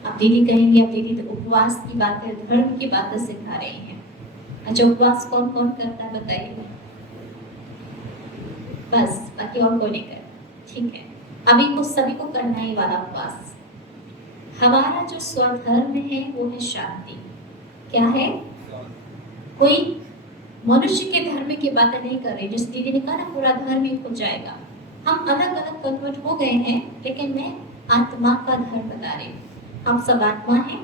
अब दीदी कहेंगे, अब दीदी तो उपवास की बातें, धर्म की बातें सिखा रही हैं। अच्छा, उपवास कौन कौन करता है बताइए? बस, बाकी और कोई नहीं करता। ठीक है, अभी को सभी को करना ही वाला उपवास। हमारा जो स्वधर्म है वो है शांति। क्या है? कोई मनुष्य के धर्म की बातें नहीं कर रही। जैसे दीदी ने कहा ना, पूरा धर्म ही खो जाएगा। हम अलग अलग कन्वर्ट हो गए हैं, लेकिन मैं आत्मा का धर्म बता रही हूँ। हम सब आत्मा हैं,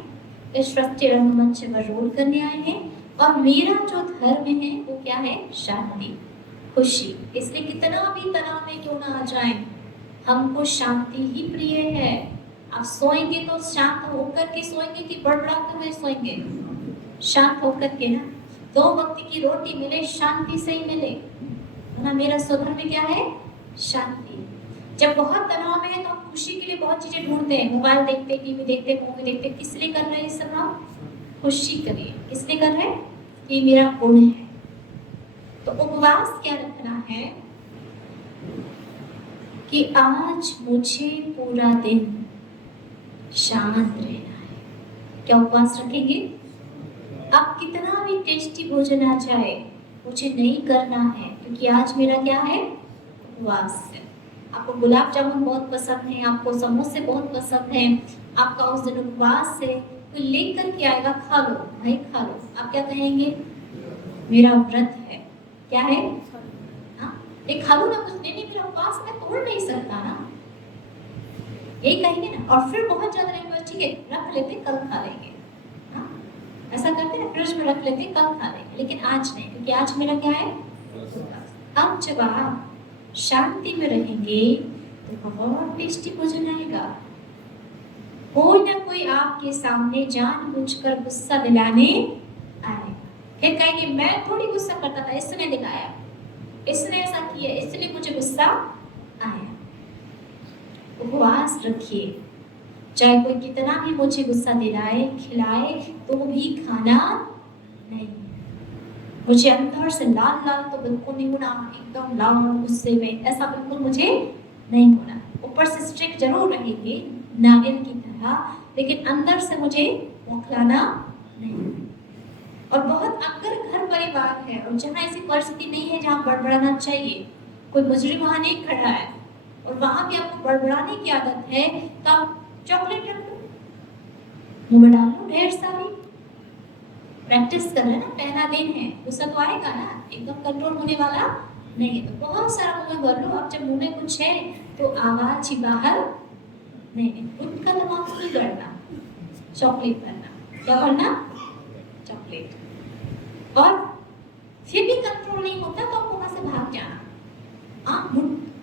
इस सृष्टि रंगमंच पर रोल करने आए हैं। और मेरा जो धर्म है वो क्या है? शांति, खुशी। इसलिए कितना भी तनाव में क्यों ना आ जाए, हमको शांति ही प्रिय है। आप सोएंगे तो शांत होकर के सोएंगे कि बड़बड़ाते हुए सोएंगे? शांत होकर के ना। 2 वक्त की रोटी मिले, शांति से ही मिले, है ना। मेरा स्वधर्म क्या है? शांति। जब बहुत तनाव में है तो हम खुशी के लिए बहुत चीजें ढूंढते हैं, मोबाइल देखते, टीवी देखते, मूवी देखते। किस लिए कर रहे हैं ये सब? हम खुशी के लिए। किस लिए कर रहे हैं? ये मेरा गुण है। तो उपवास क्या रखना है कि आज मुझे पूरा दिन शांत रहना है। क्या उपवास रखेंगे? अब कितना भी टेस्टी भोजन आ जाए, मुझे नहीं करना है, क्योंकि आज मेरा क्या है? उपवास है। आपको गुलाब जामुन बहुत पसंद है, आपको समोसे बहुत पसंद है, आपका उस दिन उपवास है, कोई लेकर के आएगा, खा लो भाई, खा लो। आप क्या कहेंगे? मेरा व्रत है। क्या है? हाँ, खा लो ना, कुछ नहीं, मेरा उपवास, मैं तोड़ नहीं सकता ना, यही कहेंगे ना। और फिर बहुत ज्यादा रहेंगे, ठीक है रख लेते, कल खा लेंगे। हाँ, ऐसा करते ना, फ्रिज में रख लेते, कल खा लेंगे, लेकिन आज नहीं, क्योंकि आज मेरा क्या है? अब जब आप शांति में रहेंगे तो बहुत टेस्टी भोजन आएगा। कोई ना कोई कोई आपके सामने जानबूझकर गुस्सा दिलाने आएगा, फिर कहेंगे मैं थोड़ी गुस्सा करता था, इसने दिखाया, इसने ऐसा किया, इसलिए मुझे गुस्सा आया। उपवास रखिए, चाहे कोई कितना भी मुझे गुस्सा दिलाए खिलाए तो भी खाना नहीं। मुझे अंदर से लाल लाल तो बिल्कुल नहीं होना, एकदम लाल गुस्से में ऐसा बिल्कुल मुझे नहीं होना। ऊपर से स्ट्रिक्ट जरूर रहेंगे नागिन की तरह, लेकिन अंदर से मुझे बौखलाना नहीं। और बहुत अगर घर परिवार है और जहाँ ऐसी परिस्थिति नहीं है जहाँ बड़बड़ाना चाहिए, कोई मुजरिम वहाँ नहीं खड़ा है और वहाँ भी आपको बड़बड़ाने की आदत है, तो आप चॉकलेट रख लो, मुंह में डाल लो ढेर सारी, प्रैक्टिस कर रहे ना, पहला दिन है, गुस्सा तो आएगा ना, एकदम कंट्रोल होने वाला नहीं है, तो बहुत सारा मुंह में भर लो। अब जब मुंह में कुछ है तो आवाज ही बाहर नहीं, उनका दिमाग नहीं करना, चॉकलेट भरना, क्या भरना, चॉकलेट। और फिर भी कंट्रोल नहीं होता तो आपको वहां से भाग जाना,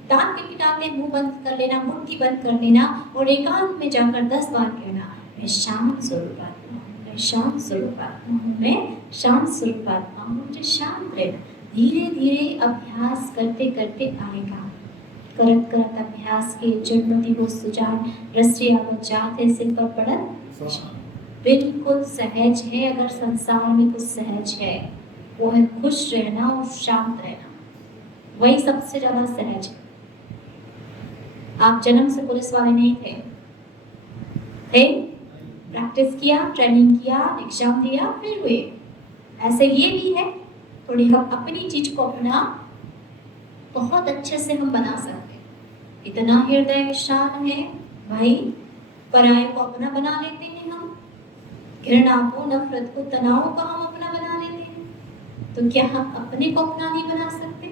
दांत के पिटाते मुंह बंद कर लेना, मुट्ठी बंद कर लेना और एकांत में जाकर 10 बार कहना, मैं शांत स्वरूप आत्मा हूँ, मैं शांत स्वरूप आत्मा हूँ, मैं शांत स्वरूप आत्मा हूँ, मुझे शांत रहना। धीरे धीरे अभ्यास करते करते आएगा, करत करत अभ्यास के जन्मति हो सुजान, रसिया जाते सिर पर पड़त, बिल्कुल सहज है। अगर संसार में कुछ सहज है वो है खुश रहना और शांत रहना, वही सबसे ज्यादा सहज है। आप जन्म से पुलिस वाले नहीं थे, प्रैक्टिस किया, ट्रेनिंग किया, एग्जाम दिया, फिर हुए। ऐसे ये भी है, थोड़ी हम अपनी चीज को अपना बहुत अच्छे से हम बना सकते हैं। इतना हृदय विशाल है भाई, पराये को अपना बना लेते हैं हम, घृणा को, नफरत को, तनाव को हम अपना बना लेते हैं, तो क्या हम अपने को अपना नहीं बना सकते?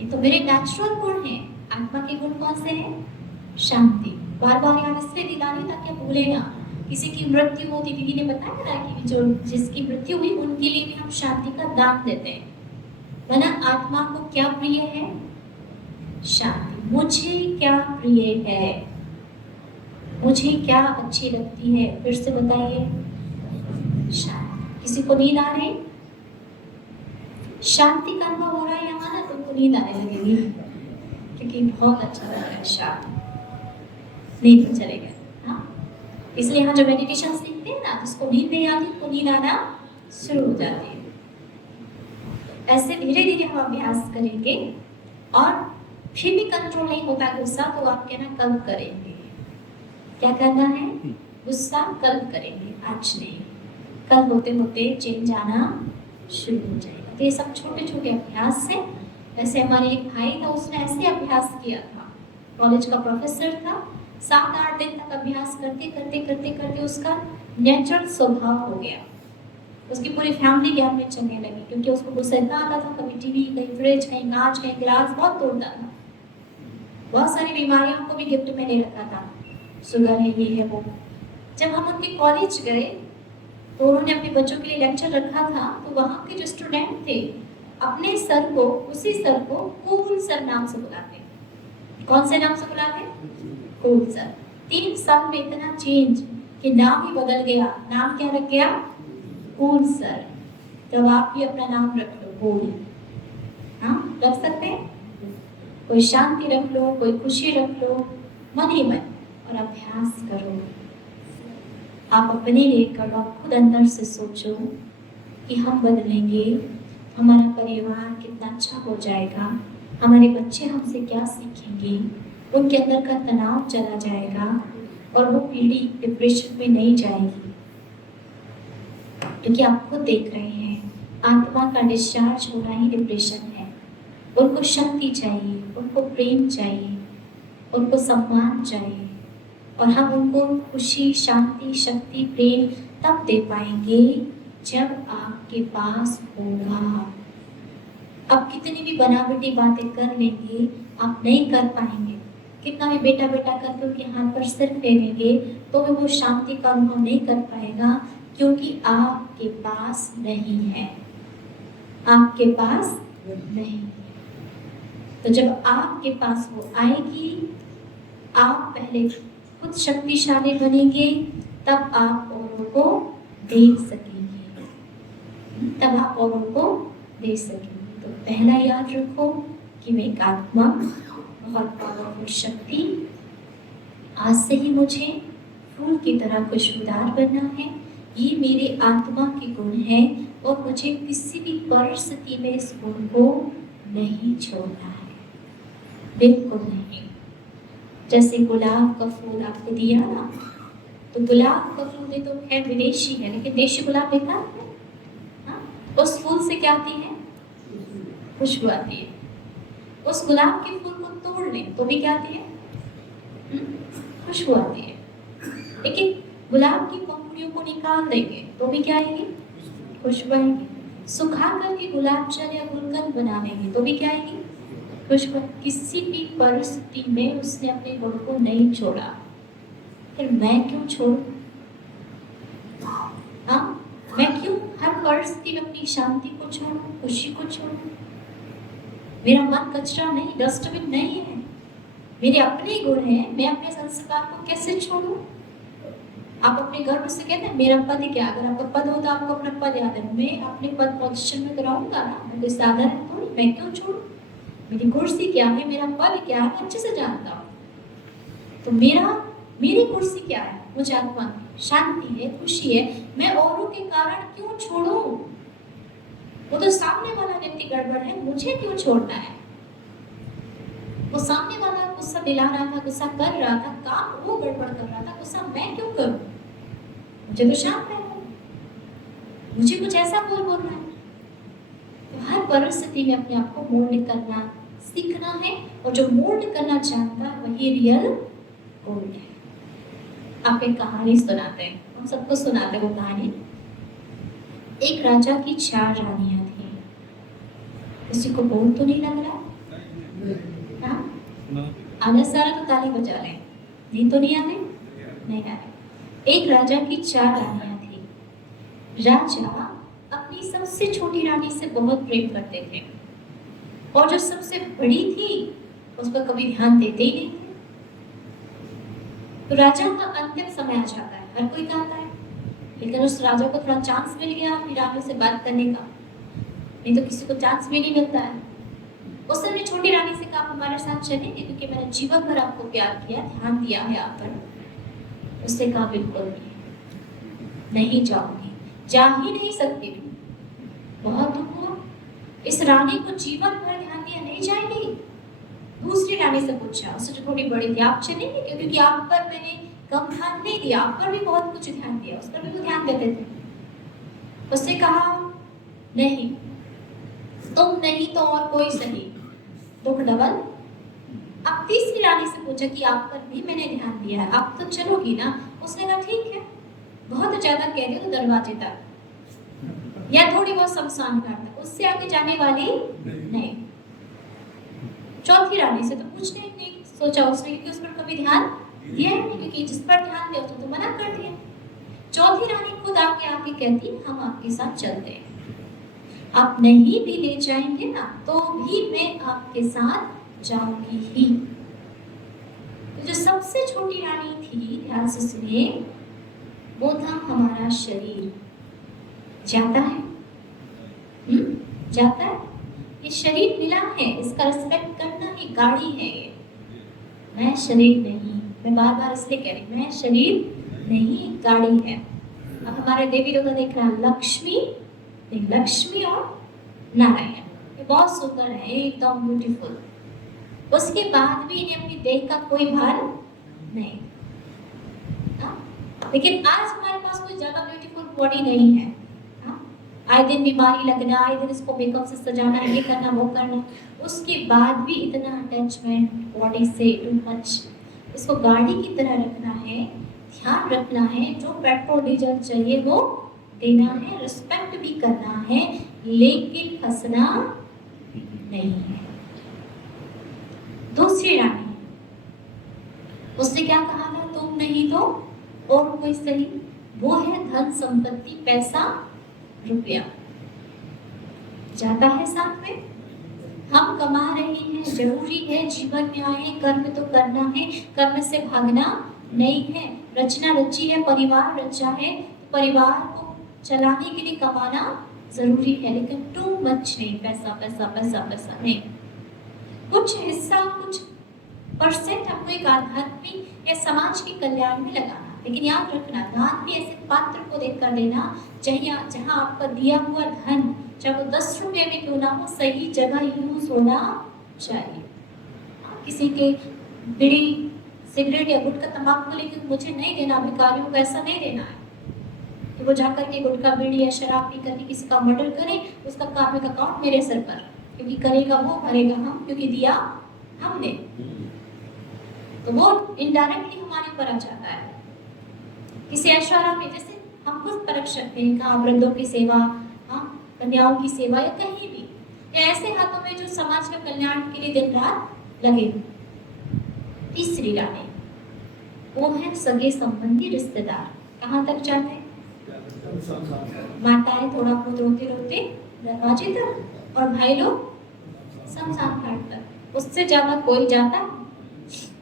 ये तो मेरे नेचुरल गुण हैं। आत्मा के गुण कौन से हैं? शांति। बार बार याद इसलिए दिलानी ताकि भूले ना। किसी की मृत्यु होती, दीदी ने बताया ना कि जो जिसकी मृत्यु हुई उनके लिए भी हम शांति का दान देते हैं। वरना आत्मा को क्या प्रिय है? शांति। मुझे क्या प्रिय है, मुझे क्या अच्छी लगती है, फिर से बताइए, शांति। किसी को नींद आ रही, शांति का अनुभव हो रहा है यहाँ ना, तुमको नींद आने लगेगी क्योंकि बहुत अच्छा लग रहा है शांति, नींद तो चले गए। हाँ, इसलिए यहाँ जो मेडिटेशन सीखते हैं ना, जिसको नींद नहीं आती तो नींद आना शुरू हो जाती है। ऐसे धीरे धीरे हम अभ्यास करेंगे और फिर भी कंट्रोल नहीं होता गुस्सा, तो आप कहना कल करेंगे। क्या करना है? गुस्सा कल करेंगे, आज नहीं। कल होते होते चेंज आना शुरू हो जाएगा। तो ये सब छोटे छोटे अभ्यास से, ऐसे हमारे एक भाई था, उसने ऐसे अभ्यास किया था, कॉलेज का प्रोफेसर था, 7-8 दिन तक अभ्यास करते करते करते करते उसका नेचुरल स्वभाव हो गया। उसकी पूरी फैमिली ज्ञान में चलने लगी, क्योंकि उसको गुस्सा इतना आता था, कभी टीवी, कहीं फ्रिज, कहीं कांच, कहीं गिलास बहुत तोड़ता था। बहुत सारी बीमारियों को भी गिफ्ट में ले रखा था, शुगर है, ये है वो। जब हम उनके कॉलेज गए तो उन्होंने अपने बच्चों के लिए लेक्चर रखा था, तो वहाँ के जो स्टूडेंट थे अपने सर को, उसी सर को कूल सर नाम से बुलाते। कौन से नाम से बुलाते? Cool sir. 3 साल में इतना चेंज कि नाम ही बदल गया। नाम क्या रख गया? Cool sir. तब आप भी अपना नाम रख लो, कूल। हाँ, रख सकते हैं। कोई शांति रख लो, कोई खुशी रख लो, मन ही मन, और अभ्यास करो। आप अपने लिए करो, आप खुद अंदर से सोचो कि हम बदलेंगे, हमारा परिवार कितना अच्छा हो जाएगा, हमारे बच्चे हमसे क्या सीखेंगे, उनके अंदर का तनाव चला जाएगा और वो पीढ़ी डिप्रेशन में नहीं जाएगी। क्योंकि आप खुद देख रहे हैं, आत्मा का डिस्चार्ज होना ही डिप्रेशन है। उनको शक्ति चाहिए, उनको प्रेम चाहिए, उनको सम्मान चाहिए, और हम उनको खुशी, शांति, शक्ति, प्रेम तब दे पाएंगे जब आपके पास होगा। अब कितनी भी बनावटी बातें कर लेंगे, आप नहीं कर पाएंगे। कितना भी बेटा बेटा करके उनके हाथ पर सिर फेरेंगे तो भी वो शांति का अनुभव नहीं कर पाएगा, क्योंकि आपके पास नहीं है। आपके पास नहीं। तो जब आपके पास वो आएगी, आप पहले खुद शक्तिशाली बनेंगे, तब आप औरों को दे सकेंगे, तब आप औरों को दे सकेंगे। तो पहला याद रखो कि मैं एक आत्मा, बहुत पावरफुल शक्ति, आज से ही मुझे फूल की तरह खुशबूदार बनना है। ये मेरे आत्मा के गुण है और मुझे किसी भी परिस्थिति में इस गुण को नहीं छोड़ना है, बिल्कुल नहीं। जैसे गुलाब का फूल आपको दिया ना, तो गुलाब का फूल तो खैर विदेशी है, लेकिन देशी गुलाब देखा है? हाँ? उस फूल से क्या आती है? खुशबू आती है। उस गुलाब के फूल को तोड़ लें तो भी क्या आती है? खुशबू आती है। लेकिन गुलाब की पंखुड़ियों को निकाल देंगे तो भी क्या आएगी? खुशबू आएगी। सुखा करके गुलाब जल या गुलकंद बना लेंगे तो भी क्या आएगी? खुशबू। किसी भी परिस्थिति में उसने अपने गुण को नहीं छोड़ा, फिर मैं क्यों छोड़ूं? हाँ, मैं क्यों हर परिस्थिति में अपनी शांति को छोड़ूं, खुशी को छोड़ूं? मेरा मन कचरा नहीं, डस्टबिन नहीं है, मेरे अपने गुण हैं, मैं अपने संस्कार को कैसे छोड़ूं? आप अपने गर्व से कहते हैं मेरा पद क्या? अगर आपका पद हो तो आपको अपना पद याद है। मैं अपने पद पोजीशन में तो रहूंगा ना, मैं कोई साधारण थोड़ी, मैं क्यों छोड़ूं? मेरी कुर्सी क्या है, मेरा पद क्या है, अच्छे से जानता हूँ। तो मेरी कुर्सी क्या है? मुझे आत्मा शांति है, खुशी है, मैं औरों के कारण क्यों छोड़ूं? वो तो सामने वाला व्यक्ति गड़बड़ है, मुझे क्यों छोड़ना है? वो सामने वाला गुस्सा दिला रहा था, गुस्सा कर रहा था, काम वो गड़बड़ कर रहा था, गुस्सा मैं क्यों करूं? मुझे तो शांत रहना है, मुझे कुछ ऐसा बोल रहा है। तो हर परिस्थिति में अपने आप को मोल्ड करना सीखना है, और जो मोल्ड करना चाहता है वही रियल गोल्ड है। आप एक कहानी सुनाते हैं, हम सबको सुनाते हैं वो कहानी। एक राजा की 4 रानियां थी। किसी को बोल तो नहीं लग रहा? आने सारा तो ताली बजा रहे, नहीं तो नहीं आ रहे? नहीं आ रहे। एक राजा की 4 रानियां थी। राजा अपनी सबसे छोटी रानी से बहुत प्रेम करते थे, और जो सबसे बड़ी थी उस पर कभी ध्यान देते ही नहीं थे। तो राजा का अंतिम समय आ जाता है, हर कोई कहता है, लेकिन उस राजा को थोड़ा चांस मिल गया अपनी रानी से बात करने का, नहीं तो किसी को चांस भी नहीं मिलता है। उसने छोटी रानी से कहा, हमारे साथ चलेंगे क्योंकि मैंने जीवन भर आपको प्यार किया, ध्यान दिया है आप पर। उसने कहा बिल्कुल नहीं जाऊंगी, जा ही नहीं सकती। बहुत दुख हुआ, इस रानी को जीवन भर ध्यान दिया, नहीं जाएगी। दूसरी रानी से पूछा, उससे जो थोड़ी बड़ी थी, आप चलेंगे क्योंकि आप पर मैंने कम ध्यान नहीं दिया, आप पर भी बहुत कुछ ध्यान दिया, उस पर भी तो ध्यान देते थे। उसने कहा नहीं, तुम नहीं तो और कोई सही, दुख डबल। अब तीसरी रानी से पूछा कि आप पर भी मैंने ध्यान दिया है, आप तो चलोगी ना? उसने कहा ठीक है, बहुत ज्यादा कह दिया तो दरवाजे तक या थोड़ी बहुत शमशान घाट तक, उससे आगे जाने वाली नहीं। चौथी रानी से तो पूछने नहीं सोचा उसने, क्योंकि उस पर कभी ध्यान दिया ही नहीं, क्योंकि जिस पर ध्यान दिया उसने तो मना कर दिया। चौथी रानी खुद आके कहती, हम आपके साथ चलते हैं, आप नहीं भी ले जाएंगे ना तो भी मैं आपके साथ जाऊंगी ही। तो जो सबसे छोटी रानी थी, ध्यान से सुनिए, वो था हमारा शरीर। जाता है जाता है, ये शरीर मिला है, इसका रिस्पेक्ट करना ही, गाड़ी है ये, मैं शरीर नहीं। मैं बार बार इसलिए कह रही, मैं शरीर नहीं, गाड़ी है। अब हमारे देवी देवता देख रहा है, लक्ष्मी और नारायण, ये बहुत सुंदर है, एकदम ब्यूटीफुल। उसके बाद भी इन्हें अपनी देह का कोई भार नहीं। लेकिन आज हमारे पास कोई ज्यादा ब्यूटीफुल बॉडी नहीं है। आए दिन बीमारी लगना, आए दिन इसको मेकअप से सजाना, ये करना वो करना, उसके बाद भी इतना अटैचमेंट बॉडी से, टू मच। इसको गाड़ी की तरह रखना है, ध्यान रखना है, जो पेट्रोल डीजल चाहिए वो देना है, रिस्पेक्ट भी करना है, लेकिन फंसना नहीं है। दूसरी रानी, उसने क्या कहा था, तुम नहीं तो और कोई सही, वो है धन संपत्ति, पैसा रुपया। जाता है साथ में, हम कमा रहे हैं, जरूरी है, जीवन में आए कर्म तो करना है, कर्म से भागना नहीं है। रचना रची है, परिवार रचा है, परिवार को चलाने के लिए कमाना जरूरी है, लेकिन टू मच नहीं, पैसा पैसा पैसा पैसा नहीं। कुछ हिस्सा, कुछ परसेंट आपको एक आध्यात्मिक या समाज के कल्याण में लगाना। लेकिन याद रखना, दान भी ऐसे पात्र को देखकर देना चाहिए जहां आपका दिया हुआ धन, चाहे वो 10 रुपये में क्यों ना हो, सही जगह यूज होना चाहिए। किसी के बीड़ी, सिगरेट या गुटखा, तंबाकू लेके मुझे नहीं देना, भिखारियों को ऐसा नहीं देना है कि वो जाकर के गुटखा, बीड़ी या शराब पी करके किसी का मर्डर करे, उसका कार्मिक अकाउंट मेरे सर पर, क्योंकि करेगा वो, भरेगा हम, क्योंकि दिया हमने, तो वो इनडायरेक्टली हमारे ऊपर आ जाता है। किसी ऐश्वर्या में जैसे हम खुद परख सकते हैं, कहाँ वृद्धों की सेवा, कन्याओं की सेवा, या कहीं भी, या ऐसे हाथों में जो समाज का कल्याण के लिए दिन रात लगे। तीसरी रानी वो है सगे संबंधी रिश्तेदार। कहाँ तक जाते हैं? माताएं थोड़ा बहुत रोते रोते दरवाजे तक, और भाई लोग शमशान घाट तक। उससे ज्यादा कोई जाता?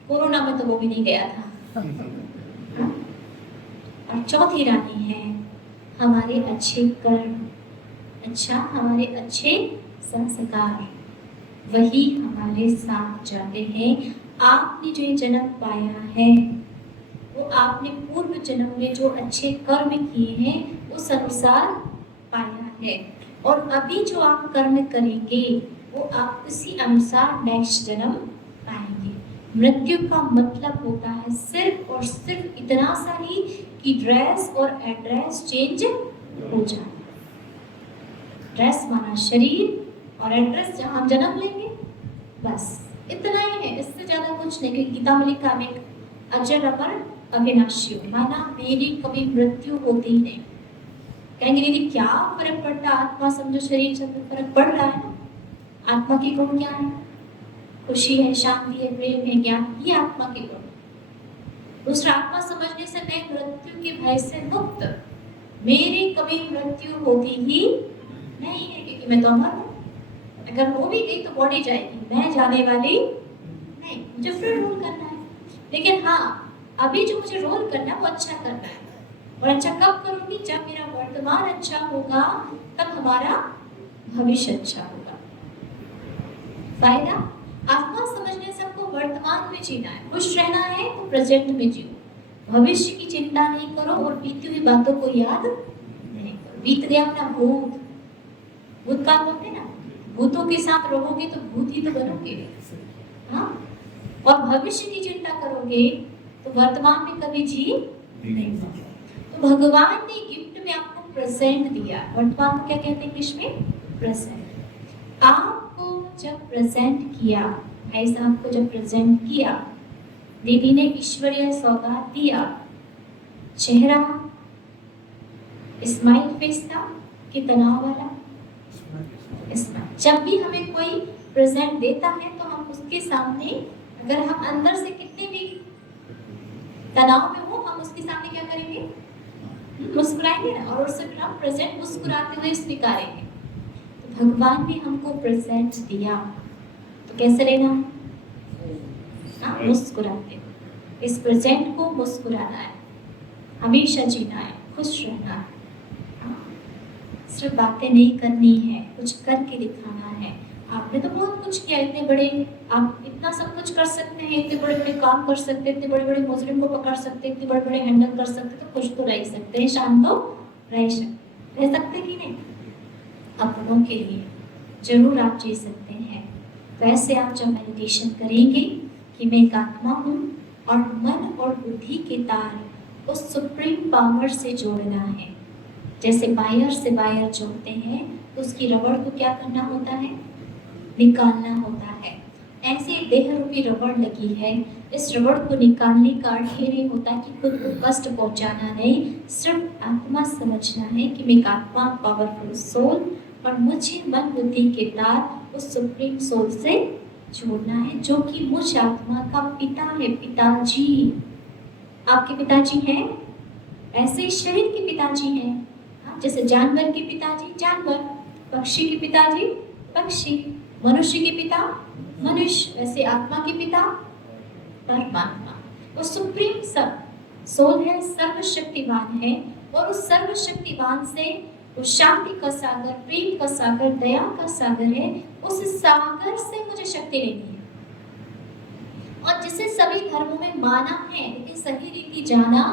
कोरोना में तो वो भी नहीं गया था। और चौथी रानी है हमारे अच्छे कर्म, अच्छा हमारे अच्छे संस्कार, वही हमारे साथ जाते हैं। आपने जो जन्म पाया है, वो आपने पूर्व जन्म में जो अच्छे कर्म किए हैं उस अनुसार पाया है, और अभी जो आप कर्म करेंगे वो आप उसी अनुसार नेक्स्ट जन्म पाएंगे। मृत्यु का मतलब होता है सिर्फ और सिर्फ इतना सा ही कि ड्रेस और एड्रेस चेंज हो जाए। ड्रेस माना शरीर और एड्रेस जहाँ हम जन्म लेंगे, बस इतना ही है, इससे ज्यादा कुछ नहीं। क्योंकि गीता में लिखा है अजर अमर अविनाशी, माना मेरी कभी मृत्यु होती ही नहीं। कहेंगे दीदी क्या फर्क पड़ता, आत्मा समझो शरीर से फर्क पड़ रहा है। आत्मा के गुण क्या है? खुशी है, शांति है, प्रेम है, ज्ञान, ये आत्मा के गुण। दूसरा, आत्मा समझने से मैं मृत्यु के भय से मुक्त, मेरी कभी मृत्यु होती ही नहीं है, क्योंकि मैं तो अमर हूँ। अगर हो भी गई तो बॉडी जाएगी, मैं जाने वाली नहीं। मुझे फिर रोल करना है, लेकिन हाँ अभी जो मुझे रोल करना है वो अच्छा करना है। और अच्छा कब करूंगी? जब मेरा वर्तमान अच्छा होगा, तब हमारा भविष्य अच्छा होगा। फायदा, आत्मा समझने से आपको वर्तमान में जीना है, खुश रहना है तो प्रेजेंट में जियो, भविष्य की चिंता नहीं करो और बीती हुई बातों को याद नहीं करो। बीत गया अपना भूत, भूतकाल बोलते ना, भूतों के साथ रहोगे तो भूत ही तो बनोगे, हाँ। और भविष्य की चिंता करोगे तो वर्तमान में कभी जी नहीं पाओगे। तो भगवान ने गिफ्ट में आपको प्रेजेंट दिया। वर्तमान को क्या कहते हैं इंग्लिश में? प्रेजेंट। आपको जब प्रेजेंट किया, भाई साहब को जब प्रेजेंट किया, दीदी ने ईश्वरीय सौगात दिया, चेहरा स्माइल फेस था कि तनाव वाला? जब भी हमें कोई प्रेजेंट देता है तो हम उसके सामने, अगर हम अंदर से कितने भी तनाव में हो, हम उसके सामने क्या करेंगे? मुस्कुराएंगे ना, और उससे फिर हम प्रेजेंट मुस्कुराते हुए स्वीकारेंगे। तो भगवान ने हमको प्रेजेंट दिया, तो कैसे लेना है? मुस्कुराते। इस प्रेजेंट को मुस्कुराना है, हमेशा जीना है, खुश रहना है। सिर्फ बातें नहीं करनी है, कुछ करके दिखाना है। आपने तो बहुत कुछ किया, इतने बड़े, आप इतना सब कुछ कर सकते हैं, इतने बड़े बड़े काम कर सकते हैं, इतने बड़े बड़े मुजरिम को पकड़ सकते हैं, इतने बड़े बड़े हैंडल कर सकते हैं, तो खुश तो रह सकते हैं, शांत तो रह सकते कि नहीं? अपनों के लिए जरूर आप जी सकते हैं। वैसे आप जब मेडिटेशन करेंगे कि मैं एक आत्मा हूँ और मन और बुद्धि के तार उस सुप्रीम पावर से जोड़ना है। जैसे वायर से वायर जोड़ते हैं तो उसकी रबड़ को क्या करना होता है? निकालना होता है। ऐसे देह रूपी रबड़ लगी है, इस रबड़ को निकालने का अर्थ ये नहीं होता कि खुद को कष्ट पहुंचाना नहीं, सिर्फ आत्मा समझना है कि मैं एक आत्मा, पावरफुल सोल, और मुझे मन बुद्धि के तार उस सुप्रीम सोल से जोड़ना है, जो कि मुझ आत्मा का पिता है, पिताजी। आपके पिताजी हैं, ऐसे ही शरीर के पिताजी हैं। जैसे जानवर के पिताजी जानवर, पक्षी के पिताजी पक्षी, मनुष्य के पिता मनुष्य, वैसे आत्मा के पिता परमात्मा। वो सुप्रीम सब, सोल है, सर्वशक्तिवान है, और उस सर्वशक्तिवान से वो शांति का सागर, प्रेम का सागर, दया का सागर है। उस सागर से मुझे शक्ति लेनी है। और जिसे सभी धर्मों में माना है लेकिन सही रीति जाना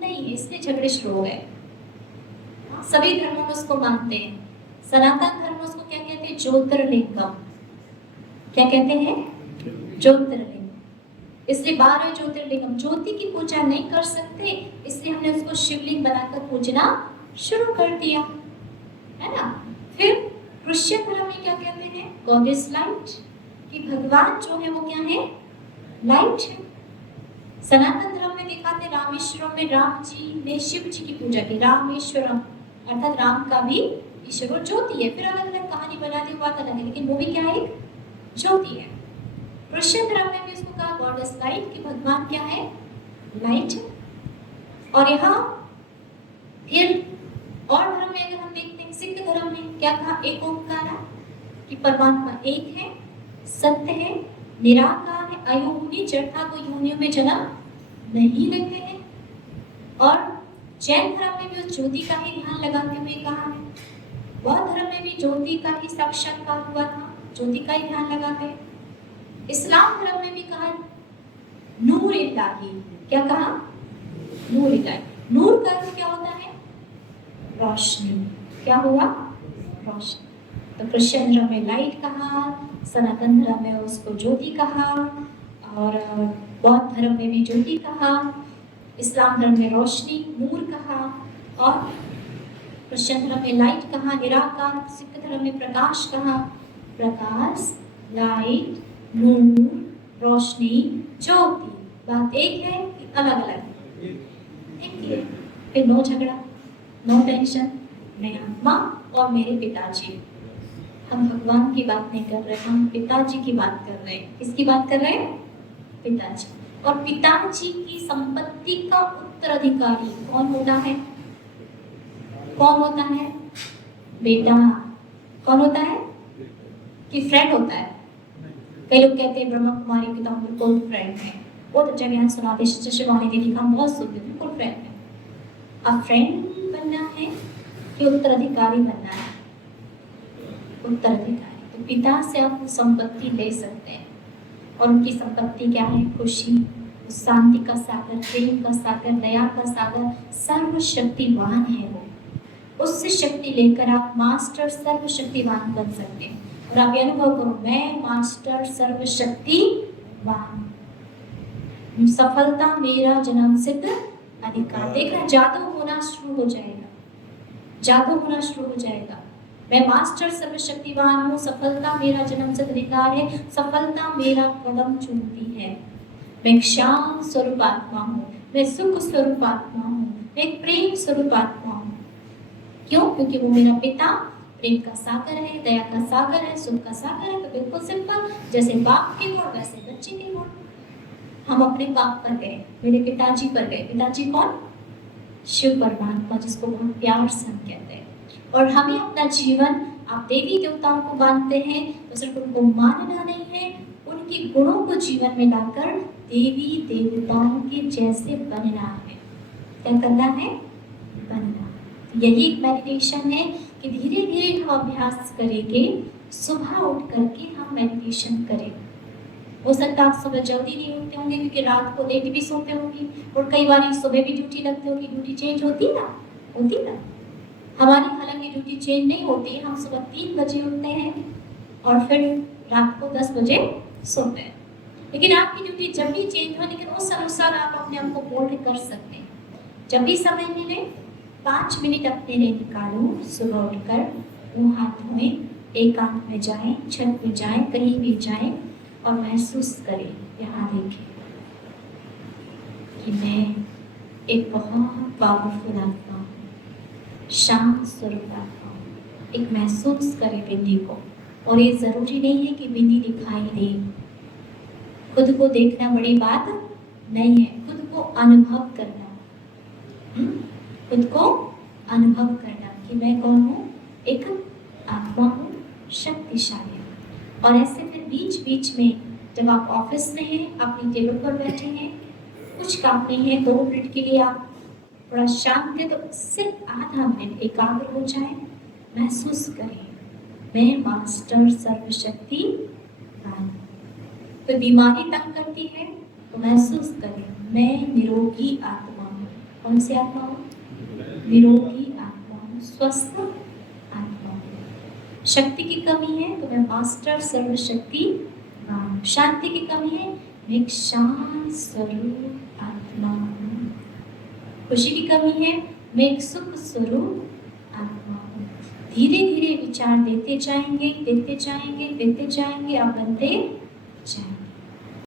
नहीं है, इसलिए झगड़े शुरू हो गए। सभी धर्मों में उसको मानते हैं। सनातन धर्म उसको क्या कहते हैं? ज्योतिर्लिंगम। क्या कहते हैं? ज्योतिर्लिंगम। इसलिए 12 ज्योतिर्लिंगम, ज्योति की पूजा नहीं कर सकते, इसलिए हमने उसको शिवलिंग बनाकर पूजना शुरू कर दिया, है ना। फिर क्रिश्चियन धर्म में क्या कहते हैं? गॉड इज लाइट, कि भगवान जो है वो क्या है? लाइट है। सनातन धर्म में दिखाते रामेश्वरम में राम जी ने शिव जी की पूजा की। रामेश्वरम अर्थात राम का भी ईश्वर और ज्योति है। फिर अलग अलग कहानी बना दी, बात अलग है, लेकिन वो भी क्या है? ज्योति है। क्रिश्चियन धर्म में भी उसको कहा गॉड इज लाइट, कि भगवान क्या है? लाइट है। और यहाँ फिर और धर्म में अगर हम देखते हैं, सिख धर्म में क्या कहा? एक ओंकार, कि परमात्मा एक है, सत्य है, निराकार है, अयोनि, जड़ता को योनियों में जन्म नहीं लेते हैं। और जैन धर्म में भी उस ज्योति का ही ध्यान लगाते हुए कहा है। बौद्ध धर्म में भी ज्योति का ही साक्षात्कार हुआ था, ज्योति का ही ध्यान लगाते हैं। इस्लाम धर्म में भी कहा नूर इलाही। क्या कहा? नूर इलाही। नूर का अर्थ क्या होता है? रोशनी। क्या हुआ? रोशनी। तो क्रिश्चियन धर्म में लाइट कहा, सनातन धर्म में उसको ज्योति कहा, और बौद्ध धर्म में भी ज्योति कहा, इस्लाम धर्म में रोशनी, नूर कहा, और क्रिश्चियन धर्म में लाइट कहा, निराकार, सिख धर्म में प्रकाश कहा। प्रकाश, लाइट, नूर, रोशनी, ज्योति, बात एक है कि अलग अलग है? एक ही है। फिर नो झगड़ा, नो टेंशन, मैं आत्मा और मेरे पिताजी। हम भगवान की बात नहीं कर रहे, हम पिताजी की बात कर रहे हैं। किसकी बात कर रहे हैं? पिताजी। और पिताजी की संपत्ति का उत्तराधिकारी कौन होता है? कौन होता है? बेटा। कौन होता है? कि फ्रेंड होता है? कई लोग कहते हैं ब्रह्मा कुमारी पिता बिल्कुल फ्रेंड है। बहुत अच्छा ज्ञान सुनाते शिवानी दीदी का, हम बहुत सुनते, बिल्कुल फ्रेंड है। अब फ्रेंड बनना है कि उत्तराधिकारी बनना है? उत्तराधिकारी। तो पिता से आप संपत्ति ले सकते हैं, और उनकी संपत्ति क्या है? खुशी, शांति का सागर, प्रेम का सागर, दया का सागर, सर्वशक्तिवान है वो। उससे शक्ति लेकर आप मास्टर सर्वशक्तिवान बन सकते हैं। और आप ये अनुभव करो, मैं मास्टर सर्वशक्तिवान, सफलता मेरा जन्म सिद्ध अधिकार। देख रहे, जादू होना शुरू हो जाएगा, जादू होना शुरू हो जाएगा। मैं मास्टर सर्वशक्तिवान हूँ, सफलता मेरा जन्म सिद्ध अधिकार है, सफलता मेरा कदम चूमती है। मैं शांत स्वरूप आत्मा हूँ, मैं सुख स्वरूप आत्मा हूँ, मैं एक प्रेम स्वरूप आत्मा हूँ। क्यों? क्योंकि वो मेरा पिता प्रेम का सागर है, दया का सागर है, सुख का सागर है। तो बिल्कुल सिंपल, जैसे बाप के गुण वैसे बच्चे के गुण। हम अपने बाप पर गए, मेरे पिताजी पर गए। पिताजी कौन? शिव परमात्मा, जिसको बहुत प्यार से हम कहते हैं। और हमें अपना जीवन, आप देवी देवताओं को मानते हैं तो सिर्फ उनको मानना नहीं है, उनके गुणों को जीवन में लाकर देवी देवताओं के जैसे बनना है। क्या करना है? बनना। यही एक मेडिटेशन है कि धीरे धीरे हम अभ्यास करेंगे, सुबह उठ करके हम मेडिटेशन करें। हो सकता है आप सुबह जल्दी नहीं उठते होंगे क्योंकि रात को लेट भी सोते होंगे, और कई बार सुबह भी ड्यूटी लगती होगी, ड्यूटी चेंज होती ना, होती ना। हमारी हालांकि ड्यूटी चेंज नहीं होती है, हम सुबह 3 बजे उठते हैं और फिर रात को 10 बजे सोते हैं। लेकिन आपकी ड्यूटी जब भी चेंज हो, लेकिन उस अनुसार आप अपने आप को मोल्ड कर सकते हैं। जब भी समय मिले 5 मिनट अपने लिए निकालो, सुबह उठकर मुँह हाथ धोएं, एकांत में जाएं, छत में जाएं, कहीं भी जाएं और महसूस करें, यहाँ देखें कि मैं एक बहुत पावरफुल आत्मा हूँ, शांत स्वरूप आत्मा हूँ। एक महसूस करें बिंदी को। और ये जरूरी नहीं है कि बिंदी दिखाई दे, खुद को देखना बड़ी बात नहीं है, खुद को अनुभव करना, खुद को अनुभव करना कि मैं कौन हूँ, एक आत्मा हूँ, शक्तिशाली। और ऐसे फिर बीच बीच में जब आप ऑफिस में हैं, अपनी टेबल पर बैठे हैं, कुछ काम नहीं है, 2 मिनट के लिए आप थोड़ा शांत है, तो सिर्फ आधा मिनट एकाग्र हो जाए, महसूस करें मैं मास्टर सर्वशक्तिमान। तो बीमारी तंग करती है तो महसूस करें मैं निरोगी आत्मा हूँ। कौन सी आत्मा हूँ? निरोगी आत्मा हूँ, स्वस्थ आत्मा हूँ। शक्ति की कमी है तो मैं मास्टर सर्वशक्तिमान। शांति की कमी है, मैं एक शांत स्वरूप आत्मा हूँ। खुशी की कमी है, मैं एक सुख स्वरूप आत्मा हूँ। धीरे धीरे विचार देते जाएंगे, देते जाएंगे, देते जाएंगे, आप बनते जाएंगे।